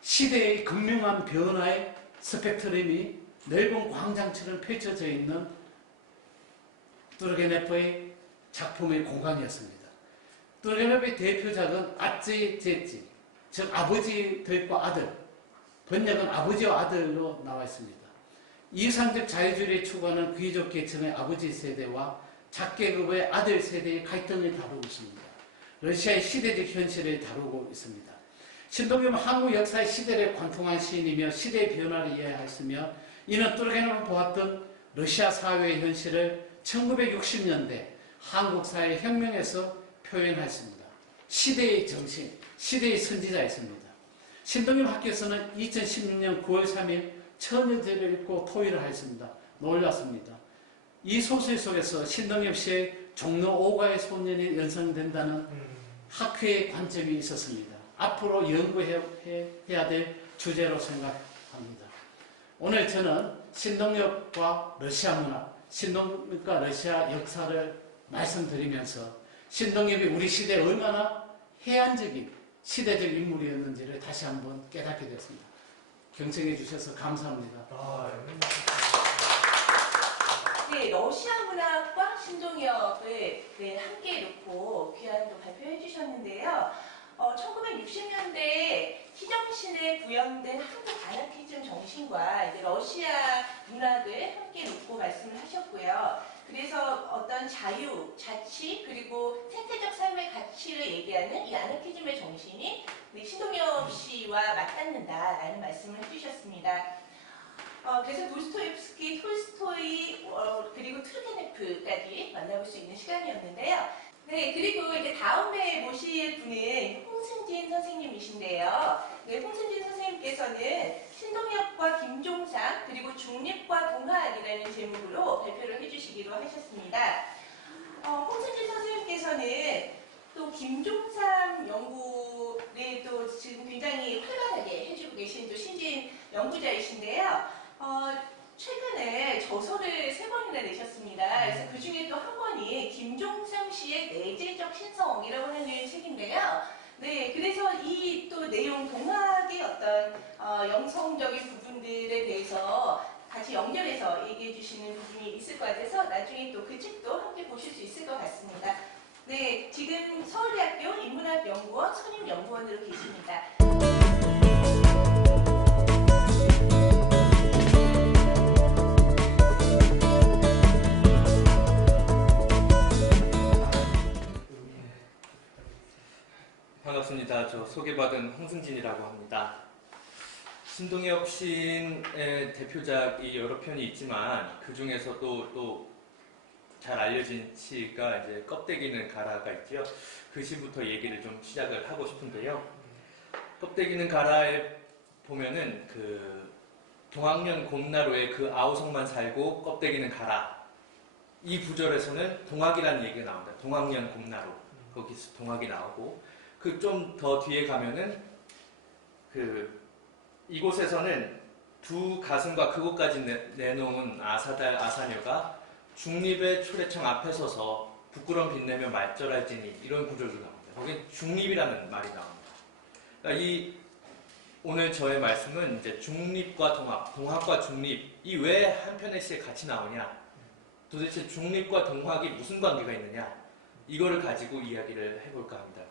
시대의 극명한 변화의 스펙트럼이 넓은 광장처럼 펼쳐져 있는 뚜르게네프의 작품의 공간이었습니다. 뚜르게네프의 대표작은 아쯔이 제찌, 즉 아버지들과 아들, 번역은 아버지와 아들로 나와 있습니다. 이상적 자유주의를 추구하는 귀족 계층의 아버지 세대와 작계급의 아들 세대의 갈등을 다루고 있습니다. 러시아의 시대적 현실을 다루고 있습니다. 신동엽은 한국 역사의 시대를 관통한 시인이며 시대의 변화를 이해하였으며, 이는 뚜르게네프가 보았던 러시아 사회의 현실을 1960년대 한국 사회 혁명에서 표현하였습니다. 시대의 정신, 시대의 선지자였습니다. 신동엽 학교에서는 2016년 9월 3일 처녀제를 읽고 토의를 하였습니다. 놀랐습니다. 이 소설 속에서 신동엽 씨의 종로 5가의 소년이 연상된다는 학회의 관점이 있었습니다. 앞으로 연구해야 될 주제로 생각합니다. 오늘 저는 신동엽과 러시아 문학, 신동엽과 러시아 역사를 말씀드리면서 신동엽이 우리 시대에 얼마나 해안적인 시대적 인물이었는지를 다시 한번 깨닫게 되었습니다. 경청해 주셔서 감사합니다. 네, 러시아 문학과 신동엽을 함께 놓고 귀한 또 발표해 주셨는데요. 1960년대에 희정신에 구현된 한국 아나키즘 정신과 이제 러시아 문학을 함께 놓고 말씀을 하셨고요. 그래서 어떤 자유, 자치, 그리고 생태적 삶의 가치를 얘기하는 이 아나키즘의 정신이 우리 신동엽 씨와 맞닿는다라는 말씀을 해주셨습니다. 그래서 도스토옙스키, 톨스토이, 그리고 투르게네프까지 만나볼 수 있는 시간이었는데요. 네, 그리고 이제 다음에 모실 분은 홍승진 선생님이신데요. 네, 홍승진 선생님께서는 신동엽과 김종상, 그리고 중립과 동화학이라는 제목으로 발표를 해주시기로 하셨습니다. 홍승진 선생님께서는 또 김종삼 연구를 또 지금 굉장히 활발하게 해주고 계신 또 신진 연구자이신데요. 최근에 저서를 3권이나 내셨습니다. 그래서 그 중에 또 한 권이 김종삼 씨의 내재적 신성이라고 하는 책인데요. 네, 그래서 이 또 내용 동학의 어떤 영성적인 부분들에 대해서 같이 연결해서 얘기해 주시는 부분이 있을 것 같아서 나중에 또 그 책도 함께 보실 수 있을 것 같습니다. 네, 지금 서울대학교 인문학연구원 선임연구원으로 계십니다. 반갑습니다. 저 소개받은 홍승진이라고 합니다. 신동엽 시인의 대표작이 여러 편이 있지만 그 중에서도 또 잘 알려진 시가 이제 껍데기는 가라가 있죠. 그 시부터 얘기를 좀 시작을 하고 싶은데요. 껍데기는 가라에 보면은 그 동학년 곰나루에 그 아우성만 살고 껍데기는 가라. 이 구절에서는 동학이라는 얘기가 나옵니다. 동학년 곰나루. 거기서 동학이 나오고 그 좀 더 뒤에 가면은 그 이곳에서는 두 가슴과 그곳까지 내놓은 아사달 아사녀가 중립의 초래청 앞에 서서 부끄럼 빛내며 말절할지니 이런 구절도 나옵니다. 거기 중립이라는 말이 나옵니다. 그러니까 오늘 저의 말씀은 이제 중립과 동학, 동학과 중립 이 왜 한 편의 시에 같이 나오냐? 도대체 중립과 동학이 무슨 관계가 있느냐? 이거를 가지고 이야기를 해볼까 합니다.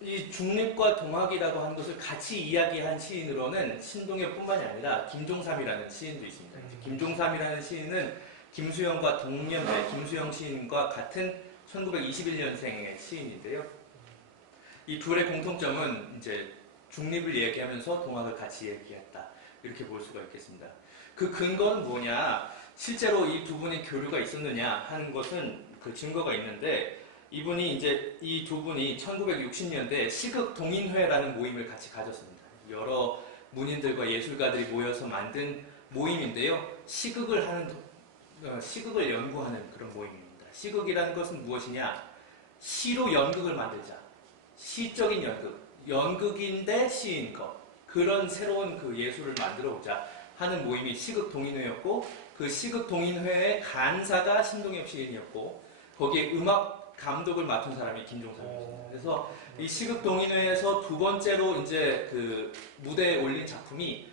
이 중립과 동학이라고 하는 것을 같이 이야기한 시인으로는 신동엽뿐만이 아니라 김종삼이라는 시인도 있습니다. 김종삼이라는 시인은 김수영과 동년배, 김수영 시인과 같은 1921년생의 시인인데요. 이 둘의 공통점은 이제 중립을 얘기하면서 동학을 같이 얘기했다. 이렇게 볼 수가 있겠습니다. 그 근거는 뭐냐? 실제로 이 두 분이 교류가 있었느냐 하는 것은 그 증거가 있는데 이분이 이제 이 두 분이 1960년대 시극 동인회라는 모임을 같이 가졌습니다. 여러 문인들과 예술가들이 모여서 만든 모임인데요. 시극을 연구하는 그런 모임입니다. 시극이라는 것은 무엇이냐? 시로 연극을 만들자. 시적인 연극, 연극인데 시인 것. 그런 새로운 그 예술을 만들어보자 하는 모임이 시극 동인회였고 그 시극 동인회의 간사가 신동엽 시인이었고 거기에 음악 감독을 맡은 사람이 김종삼이었습니다. 그래서 이 시극 동인회에서 두 번째로 이제 그 무대에 올린 작품이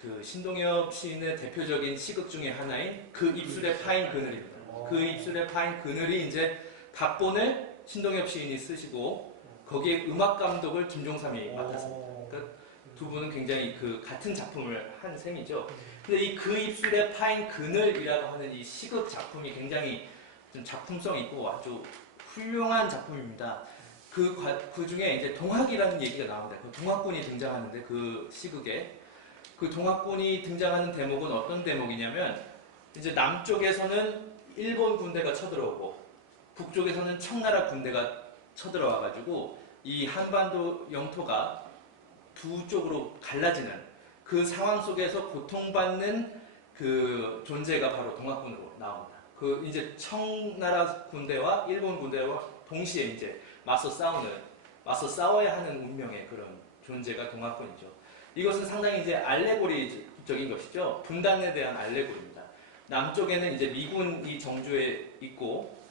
그 신동엽 시인의 대표적인 시극 중에 하나인 그 입술에 파인 그늘입니다. 그 입술에 파인 그늘이 이제 각본을 신동엽 시인이 쓰시고 거기에 음악 감독을 김종삼이 맡았습니다. 그러니까 두 분은 굉장히 그 같은 작품을 한 셈이죠. 근데 이 그 입술에 파인 그늘이라고 하는 이 시극 작품이 굉장히 좀 작품성 있고 아주 훌륭한 작품입니다. 그 중에 이제 동학이라는 얘기가 나옵니다. 그 동학군이 등장하는데 그 시극에 그 동학군이 등장하는 대목은 어떤 대목이냐면 이제 남쪽에서는 일본 군대가 쳐들어오고 북쪽에서는 청나라 군대가 쳐들어와가지고 이 한반도 영토가 두 쪽으로 갈라지는 그 상황 속에서 고통받는 그 존재가 바로 동학군으로 나옵니다. 그 이제 청나라 군대와 일본 군대와 동시에 이제 맞서 싸워야 하는 운명의 그런 존재가 동학군이죠. 이것은 상당히 이제 알레고리적인 것이죠. 분단에 대한 알레고리입니다. 남쪽에는 이제 미군이 정주에 있고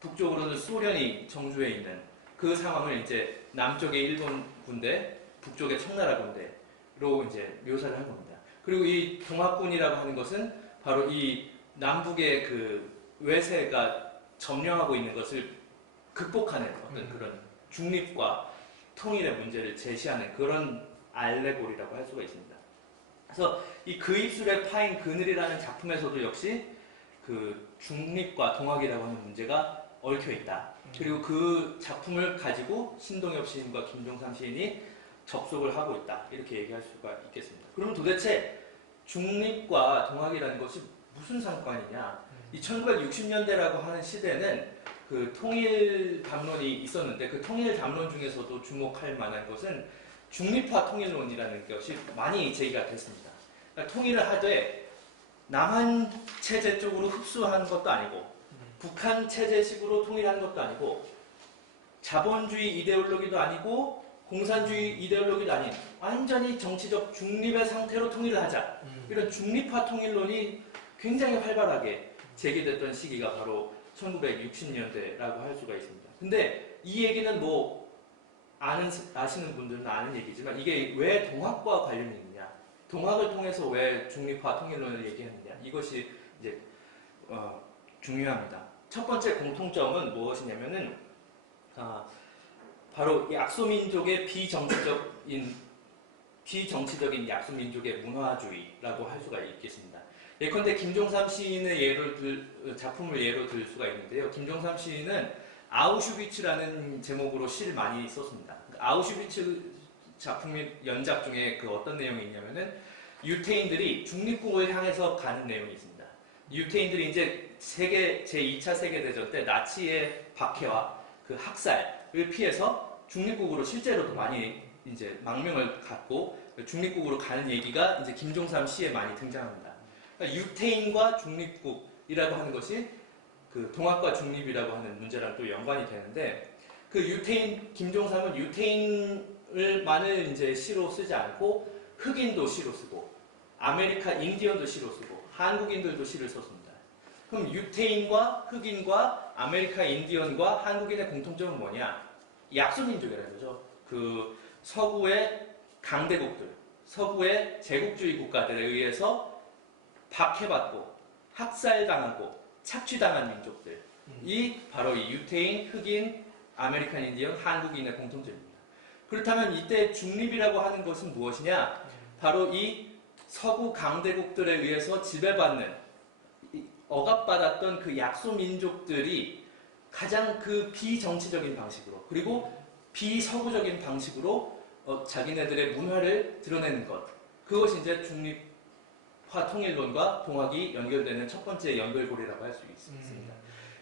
북쪽으로는 소련이 정주에 있는 그 상황을 이제 남쪽의 일본 군대, 북쪽의 청나라 군대로 이제 묘사를 한 겁니다. 그리고 이 동학군이라고 하는 것은 바로 이 남북의 그 외세가 점령하고 있는 것을 극복하는 어떤 그런 중립과 통일의 문제를 제시하는 그런 알레고리라고 할 수가 있습니다. 그래서 이 그 입술에 파인 그늘이라는 작품에서도 역시 그 중립과 동학이라고 하는 문제가 얽혀 있다. 그리고 그 작품을 가지고 신동엽 시인과 김종삼 시인이 접속을 하고 있다. 이렇게 얘기할 수가 있겠습니다. 그럼 도대체 중립과 동학이라는 것이 무슨 상관이냐? 이 1960년대라고 하는 시대는 그 통일 담론이 있었는데 그 통일 담론 중에서도 주목할 만한 것은 중립화 통일론이라는 것이 많이 제기가 됐습니다. 그러니까 통일을 하되 남한 체제 쪽으로 흡수하는 것도 아니고 북한 체제식으로 통일하는 것도 아니고 자본주의 이데올로기도 아니고 공산주의 이데올로기도 아닌 완전히 정치적 중립의 상태로 통일을 하자. 이런 중립화 통일론이 굉장히 활발하게 제기됐던 시기가 바로 1960년대라고 할 수가 있습니다. 근데 이 얘기는 뭐 아시는 분들은 아는 얘기지만 이게 왜 동학과 관련이 있느냐, 동학을 통해서 왜 중립화 통일론을 얘기했느냐, 이것이 이제 중요합니다. 첫 번째 공통점은 무엇이냐면은 바로 약소민족의 비정치적인 약소민족의 문화주의라고 할 수가 있겠습니다. 예컨대 김종삼 시인의 작품을 예로 들 수가 있는데요. 김종삼 시인은 아우슈비츠라는 제목으로 시를 많이 썼습니다. 아우슈비츠 작품의 연작 중에 그 어떤 내용이 있냐면은 유태인들이 중립국을 향해서 가는 내용이 있습니다. 유태인들이 이제 제2차 세계대전 때 나치의 박해와 그 학살을 피해서 중립국으로 실제로도 많이 이제 망명을 갖고 중립국으로 가는 얘기가 이제 김종삼 시에 많이 등장합니다. 그러니까 유태인과 중립국이라고 하는 것이 그 동학과 중립이라고 하는 문제랑 또 연관이 되는데, 그 김종삼은 유태인을만을 이제 시로 쓰지 않고 흑인도 시로 쓰고 아메리카 인디언도 시로 쓰고 한국인들도 시를 썼습니다. 그럼 유태인과 흑인과 아메리카 인디언과 한국인의 공통점은 뭐냐? 약소민족이라는 거죠. 그 서구의 강대국들, 서구의 제국주의 국가들에 의해서 박해받고 학살당하고 착취당한 민족들이 바로 이 유태인, 흑인, 아메리칸 인디언, 한국인의 공통점입니다. 그렇다면 이때 중립이라고 하는 것은 무엇이냐? 바로 이 서구 강대국들에 의해서 지배받는, 억압받았던 그 약소민족들이 가장 그 비정치적인 방식으로, 그리고 비서구적인 방식으로 자기네들의 문화를 드러내는 것, 그것이 이제 중립화 통일론과 동학이 연결되는 첫 번째 연결고리라고 할 수 있습니다.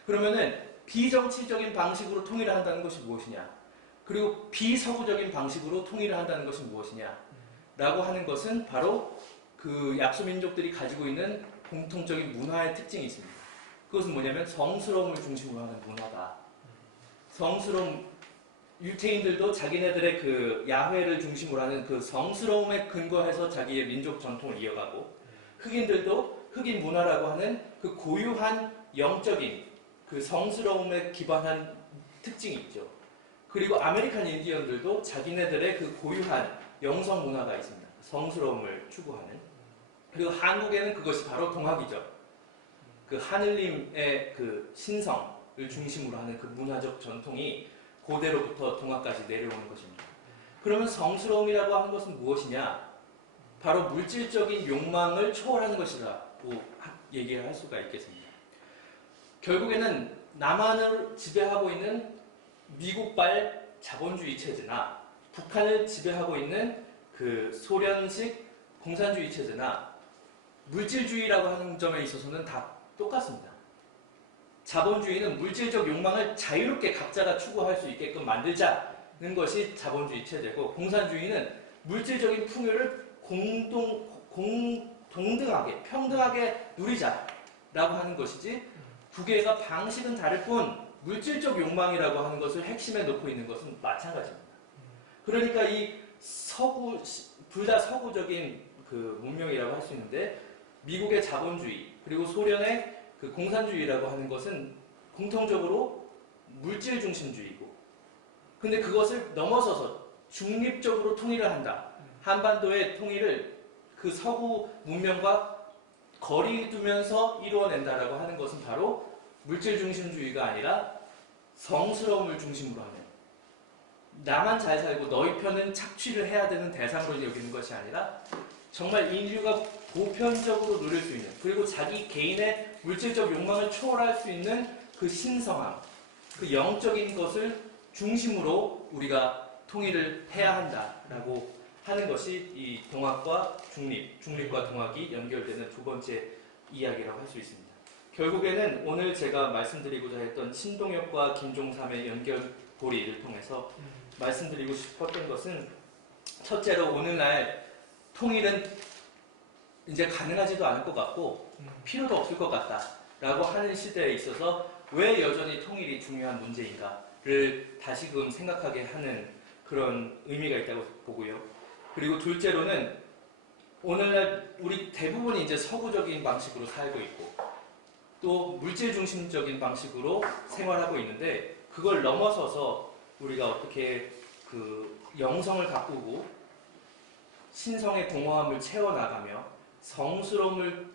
그러면은 비정치적인 방식으로 통일을 한다는 것이 무엇이냐, 그리고 비서구적인 방식으로 통일을 한다는 것이 무엇이냐 라고 하는 것은 바로 그 약소민족들이 가지고 있는 공통적인 문화의 특징이 있습니다. 그것은 뭐냐면 성스러움을 중심으로 하는 문화다. 유태인들도 자기네들의 그 야훼를 중심으로 하는 그 성스러움에 근거해서 자기의 민족 전통을 이어가고, 흑인들도 흑인 문화라고 하는 그 고유한 영적인 그 성스러움에 기반한 특징이 있죠. 그리고 아메리칸 인디언들도 자기네들의 그 고유한 영성 문화가 있습니다. 성스러움을 추구하는. 그리고 한국에는 그것이 바로 동학이죠. 그 하늘님의 그 신성을 중심으로 하는 그 문화적 전통이 고대로부터 동학까지 내려오는 것입니다. 그러면 성스러움이라고 하는 것은 무엇이냐? 바로 물질적인 욕망을 초월하는 것이라고 얘기를 할 수가 있겠습니다. 결국에는 남한을 지배하고 있는 미국발 자본주의 체제나 북한을 지배하고 있는 그 소련식 공산주의 체제나 물질주의라고 하는 점에 있어서는 다 똑같습니다. 자본주의는 물질적 욕망을 자유롭게 각자가 추구할 수 있게끔 만들자는 것이 자본주의 체제고, 공산주의는 물질적인 풍요를 동등하게, 평등하게 누리자라고 하는 것이지, 두 개가 방식은 다를 뿐 물질적 욕망이라고 하는 것을 핵심에 놓고 있는 것은 마찬가지입니다. 그러니까 이 둘 다 서구적인 그 문명이라고 할 수 있는데, 미국의 자본주의 그리고 소련의 그 공산주의라고 하는 것은 공통적으로 물질 중심주의고, 근데 그것을 넘어서서 중립적으로 통일을 한다. 한반도의 통일을 그 서구 문명과 거리 두면서 이루어낸다라고 하는 것은 바로 물질 중심주의가 아니라 성스러움을 중심으로 하는, 나만 잘 살고 너희 편은 착취를 해야 되는 대상으로 여기는 것이 아니라 정말 인류가 보편적으로 누릴 수 있는, 그리고 자기 개인의 물질적 욕망을 초월할 수 있는 그 신성함, 그 영적인 것을 중심으로 우리가 통일을 해야 한다라고 하는 것이 이 동학과 중립과 동학이 연결되는 두 번째 이야기라고 할 수 있습니다. 결국에는 오늘 제가 말씀드리고자 했던 신동엽과 김종삼의 연결고리를 통해서 말씀드리고 싶었던 것은, 첫째로 오늘날 통일은 이제 가능하지도 않을 것 같고 필요도 없을 것 같다 라고 하는 시대에 있어서 왜 여전히 통일이 중요한 문제인가를 다시금 생각하게 하는 그런 의미가 있다고 보고요. 그리고 둘째로는 오늘날 우리 대부분이 이제 서구적인 방식으로 살고 있고 또 물질 중심적인 방식으로 생활하고 있는데 그걸 넘어서서 우리가 어떻게 그 영성을 가꾸고 신성의 공허함을 채워나가며 성스러움을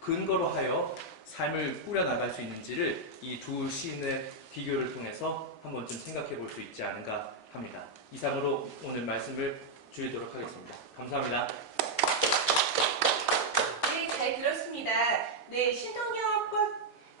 근거로 하여 삶을 꾸려나갈 수 있는지를 이 두 시인의 비교를 통해서 한번 좀 생각해 볼 수 있지 않은가 합니다. 이상으로 오늘 말씀을 줄이도록 하겠습니다. 감사합니다. 네, 잘 들었습니다. 네, 신동엽과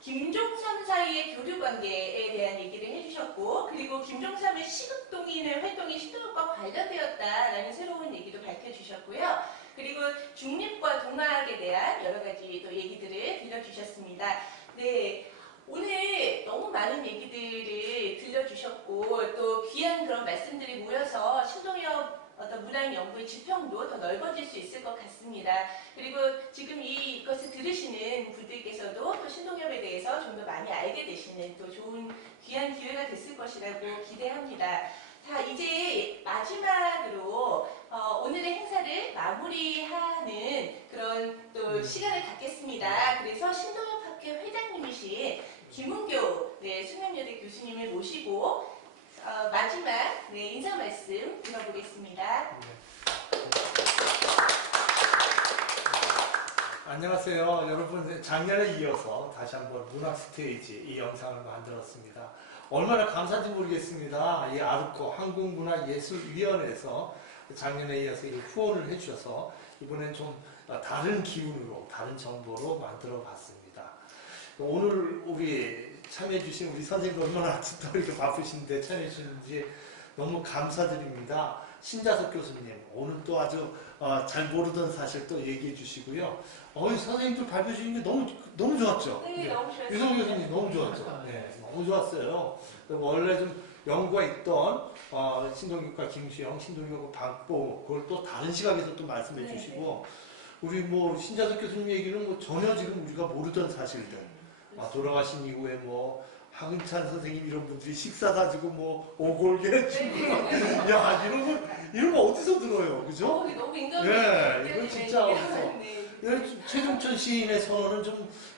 김종삼 사이의 교류 관계에 대한 얘기를 해주셨고, 그리고 김종삼의 시극동인의 활동이 신동엽과 관련되었다라는 새로운 얘기도 밝혀주셨고요. 그리고 중립과 동학에 대한 여러 가지 또 얘기들을 들려주셨습니다. 네, 오늘 너무 많은 얘기들을 들려주셨고 또 귀한 그런 말씀들이 모여서 신동엽 어떤 문학 연구의 지평도 더 넓어질 수 있을 것 같습니다. 그리고 지금 이것을 들으시는 분들께서도 또 신동엽에 대해서 좀 더 많이 알게 되시는 또 좋은 귀한 기회가 됐을 것이라고 기대합니다. 자, 이제 마지막으로 오늘의 행사를 마무리하는 그런 또 시간을 갖겠습니다. 그래서 신동엽학회 회장님이신 김은교 숭양여대 교수님을 모시고 마지막 인사 말씀 들어보겠습니다. 안녕하세요. 여러분, 작년에 이어서 다시 한번 문학 스테이지 이 영상을 만들었습니다. 얼마나 감사한지 모르겠습니다. 이 아르코 한국문화예술위원회에서 작년에 이어서 이 후원을 해주셔서 이번엔 좀 다른 기운으로, 다른 정보로 만들어 봤습니다. 오늘 우리 참여해주신 우리 선생님 얼마나 또 이렇게 바쁘신데 참여해주시는지 너무 감사드립니다. 신자석 교수님, 오늘 또 아주 잘 모르던 사실 또 얘기해 주시고요. 선생님들 발표 주신 게 너무 좋았죠? 네, 너무 좋았어요. 유성 교수님 너무 좋았죠? 네, 너무 좋았어요. 원래 좀 연구가 있던 신동엽과 김수영, 신동엽과 박보, 그걸 또 다른 시각에서 또 말씀해 주시고, 우리 뭐 신자석 교수님 얘기는 뭐 전혀 지금 우리가 모르던 사실들, 돌아가신 이후에 뭐 하근찬 선생님 이런 분들이 식사 사주고 뭐 오골계 해주고 야 이런 거 어디서 들어요, 그죠? 너무 인간적인 네, 이건 진짜 어디서. 네. 최종천 시인의 선언은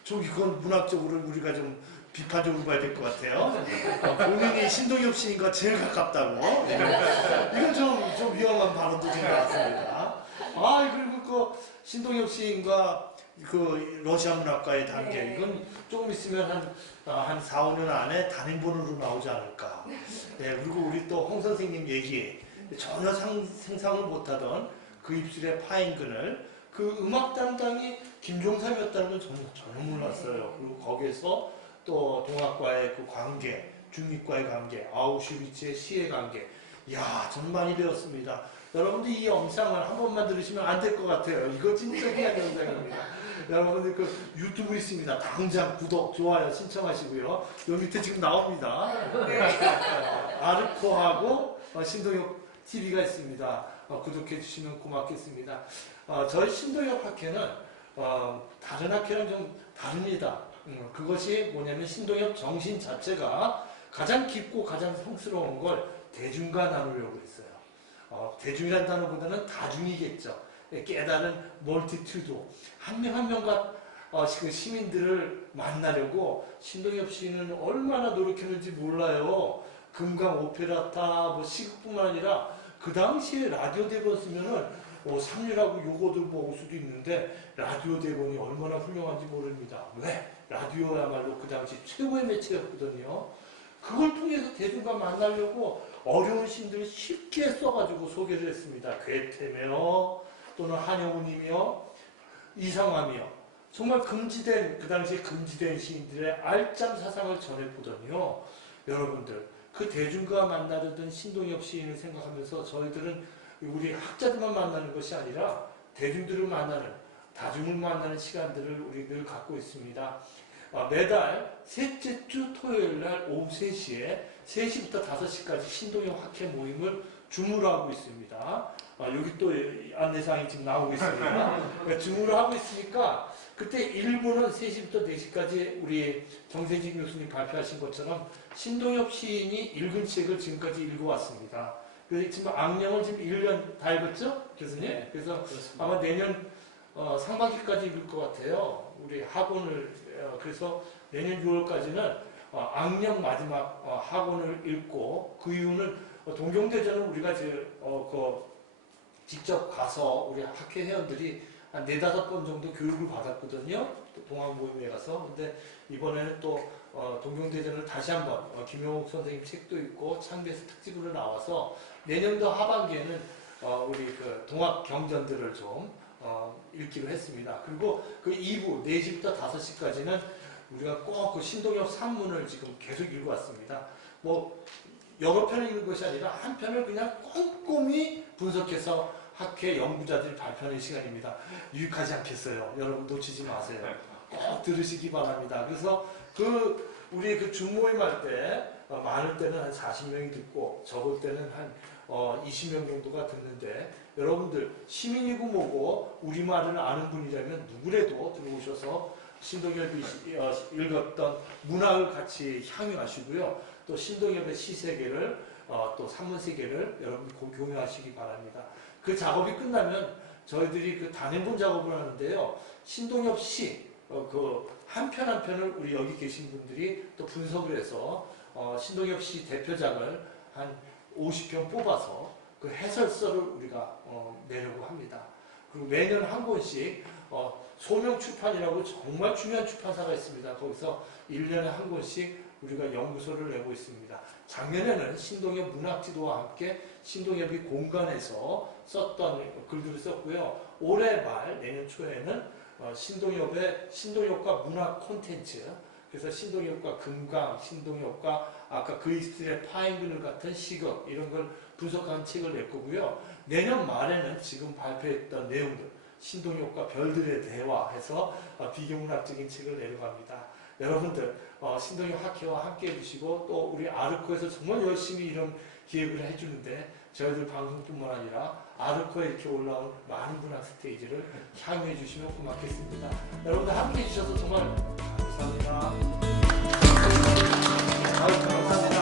좀 이건 문학적으로 우리가 좀 비판적으로 봐야 될 것 같아요. 본인이 신동엽 시인과 제일 가깝다고. 이건 좀 위험한 발언도 좀 나왔습니다. 그리고 그 신동엽 시인과 그 러시아 문학과의 단계, 이건 조금 있으면 한 4, 5년 안에 단행본으로 나오지 않을까. 네, 그리고 우리 또 홍 선생님 얘기, 전혀 생상을 못하던 그 입술의 파인근을 그 음악 담당이 김종삼이었다는 건 전혀 몰랐어요. 그리고 거기에서 또 동학과의 그 관계, 중립과의 관계, 아우슈비츠의 시의 관계, 전 많이 배웠습니다. 여러분들 이 영상을 한 번만 들으시면 안 될 것 같아요. 이거 진짜 귀한 영상입니다. 여러분들 그 유튜브 있습니다. 당장 구독, 좋아요 신청하시고요. 여기 밑에 지금 나옵니다. 아르코하고 신동엽 TV가 있습니다. 구독해 주시면 고맙겠습니다. 저희 신동엽 학회는 다른 학회랑 좀 다릅니다. 그것이 뭐냐면 신동엽 정신 자체가 가장 깊고 가장 성스러운 걸 대중과 나누려고 했어요. 대중이라는 단어보다는 다중이겠죠. 깨달은 멀티튜드, 한 명 한 명과 그 시민들을 만나려고 신동엽 씨는 얼마나 노력했는지 몰라요. 금강 오페라타 뭐 시극뿐만 아니라 그 당시에 라디오 대본 쓰면은 삼류라고 요거들 먹을 수도 있는데 라디오 대본이 얼마나 훌륭한지 모릅니다. 왜? 라디오야말로 그 당시 최고의 매체였거든요. 그걸 통해서 대중과 만나려고 어려운 시인들을 쉽게 써가지고 소개를 했습니다. 괴테며 또는 한영훈이며 이상하며 정말 금지된, 그 당시에 금지된 시인들의 알짱 사상을 전해보더니요. 여러분들 그 대중과 만나려던 신동엽 시인을 생각하면서 저희들은 우리 학자들만 만나는 것이 아니라 대중들을 만나는, 다중을 만나는 시간들을 우리 늘 갖고 있습니다. 매달 셋째 주 토요일 날 오후 3시에 3시부터 5시까지 신동엽 학회 모임을 줌으로 하고 있습니다. 여기 또 안내사항이 지금 나오고 있습니다. 그러니까 줌으로 하고 있으니까 그때 일부는 3시부터 4시까지 우리 정세진 교수님 발표하신 것처럼 신동엽 시인이 읽은 책을 지금까지 읽어왔습니다. 그래서 지금 악령을 지금 1년 다 읽었죠? 교수님? 네, 그래서 그렇습니다. 아마 내년 상반기까지 읽을 것 같아요. 우리 학원을 그래서 내년 6월까지는 악령 마지막 학원을 읽고 그 이유는 동경대전은 우리가 직접 가서 우리 학회 회원들이 한 4-5번 정도 교육을 받았거든요. 동학 모임에 가서. 근데 이번에는 또 동경대전을 다시 한번 김용옥 선생님 책도 있고 창비에서 특집으로 나와서 내년도 하반기에는 우리 그 동학 경전들을 좀 읽기로 했습니다. 그리고 그 2부 4시부터 5시까지는 우리가 꼭 그 신동엽 산문을 지금 계속 읽어왔습니다. 뭐 여러 편을 읽는 것이 아니라 한 편을 그냥 꼼꼼히 분석해서 학회 연구자들이 발표하는 시간입니다. 유익하지 않겠어요. 여러분 놓치지 마세요. 꼭 들으시기 바랍니다. 그래서 우리 그 줌모임 할 때 많을 때는 한 40명이 듣고 적을 때는 한 20명 정도가 듣는데 여러분들 시민이고 뭐고 우리말을 아는 분이라면 누구라도 들어오셔서 신동엽이 읽었던 문학을 같이 향유하시고요. 또 신동엽의 시세계를 또 산문세계를 여러분이 공유하시기 바랍니다. 그 작업이 끝나면 저희들이 그 단행본 작업을 하는데요. 신동엽 시 그 한 편 한 편을 우리 여기 계신 분들이 또 분석을 해서 신동엽 시 대표작을 한 50편 뽑아서 그 해설서를 우리가 내려고 합니다. 그리고 매년 한 권씩 소명출판이라고 정말 중요한 출판사가 있습니다. 거기서 1년에 한 권씩 우리가 연구소를 내고 있습니다. 작년에는 신동엽 문학지도와 함께 신동엽이 공간에서 썼던 글들을 썼고요. 올해 말 내년 초에는 신동엽과 문학 콘텐츠, 그래서 신동엽과 금강, 신동엽과 아까 그리스의 파인그늘 같은 시각 이런 걸 분석한 책을 낼 거고요. 내년 말에는 지금 발표했던 내용들 신동엽과 별들의 대화해서 비교문학적인 책을 내려갑니다. 여러분들 신동엽 학회와 함께 해주시고 또 우리 아르코에서 정말 열심히 이런 기획을 해주는데 저희들 방송뿐만 아니라 아르코에 이렇게 올라온 많은 문학 스테이지를 향유해 주시면 고맙겠습니다. 여러분들 함께 해주셔서 정말 감사합니다. 감사합니다.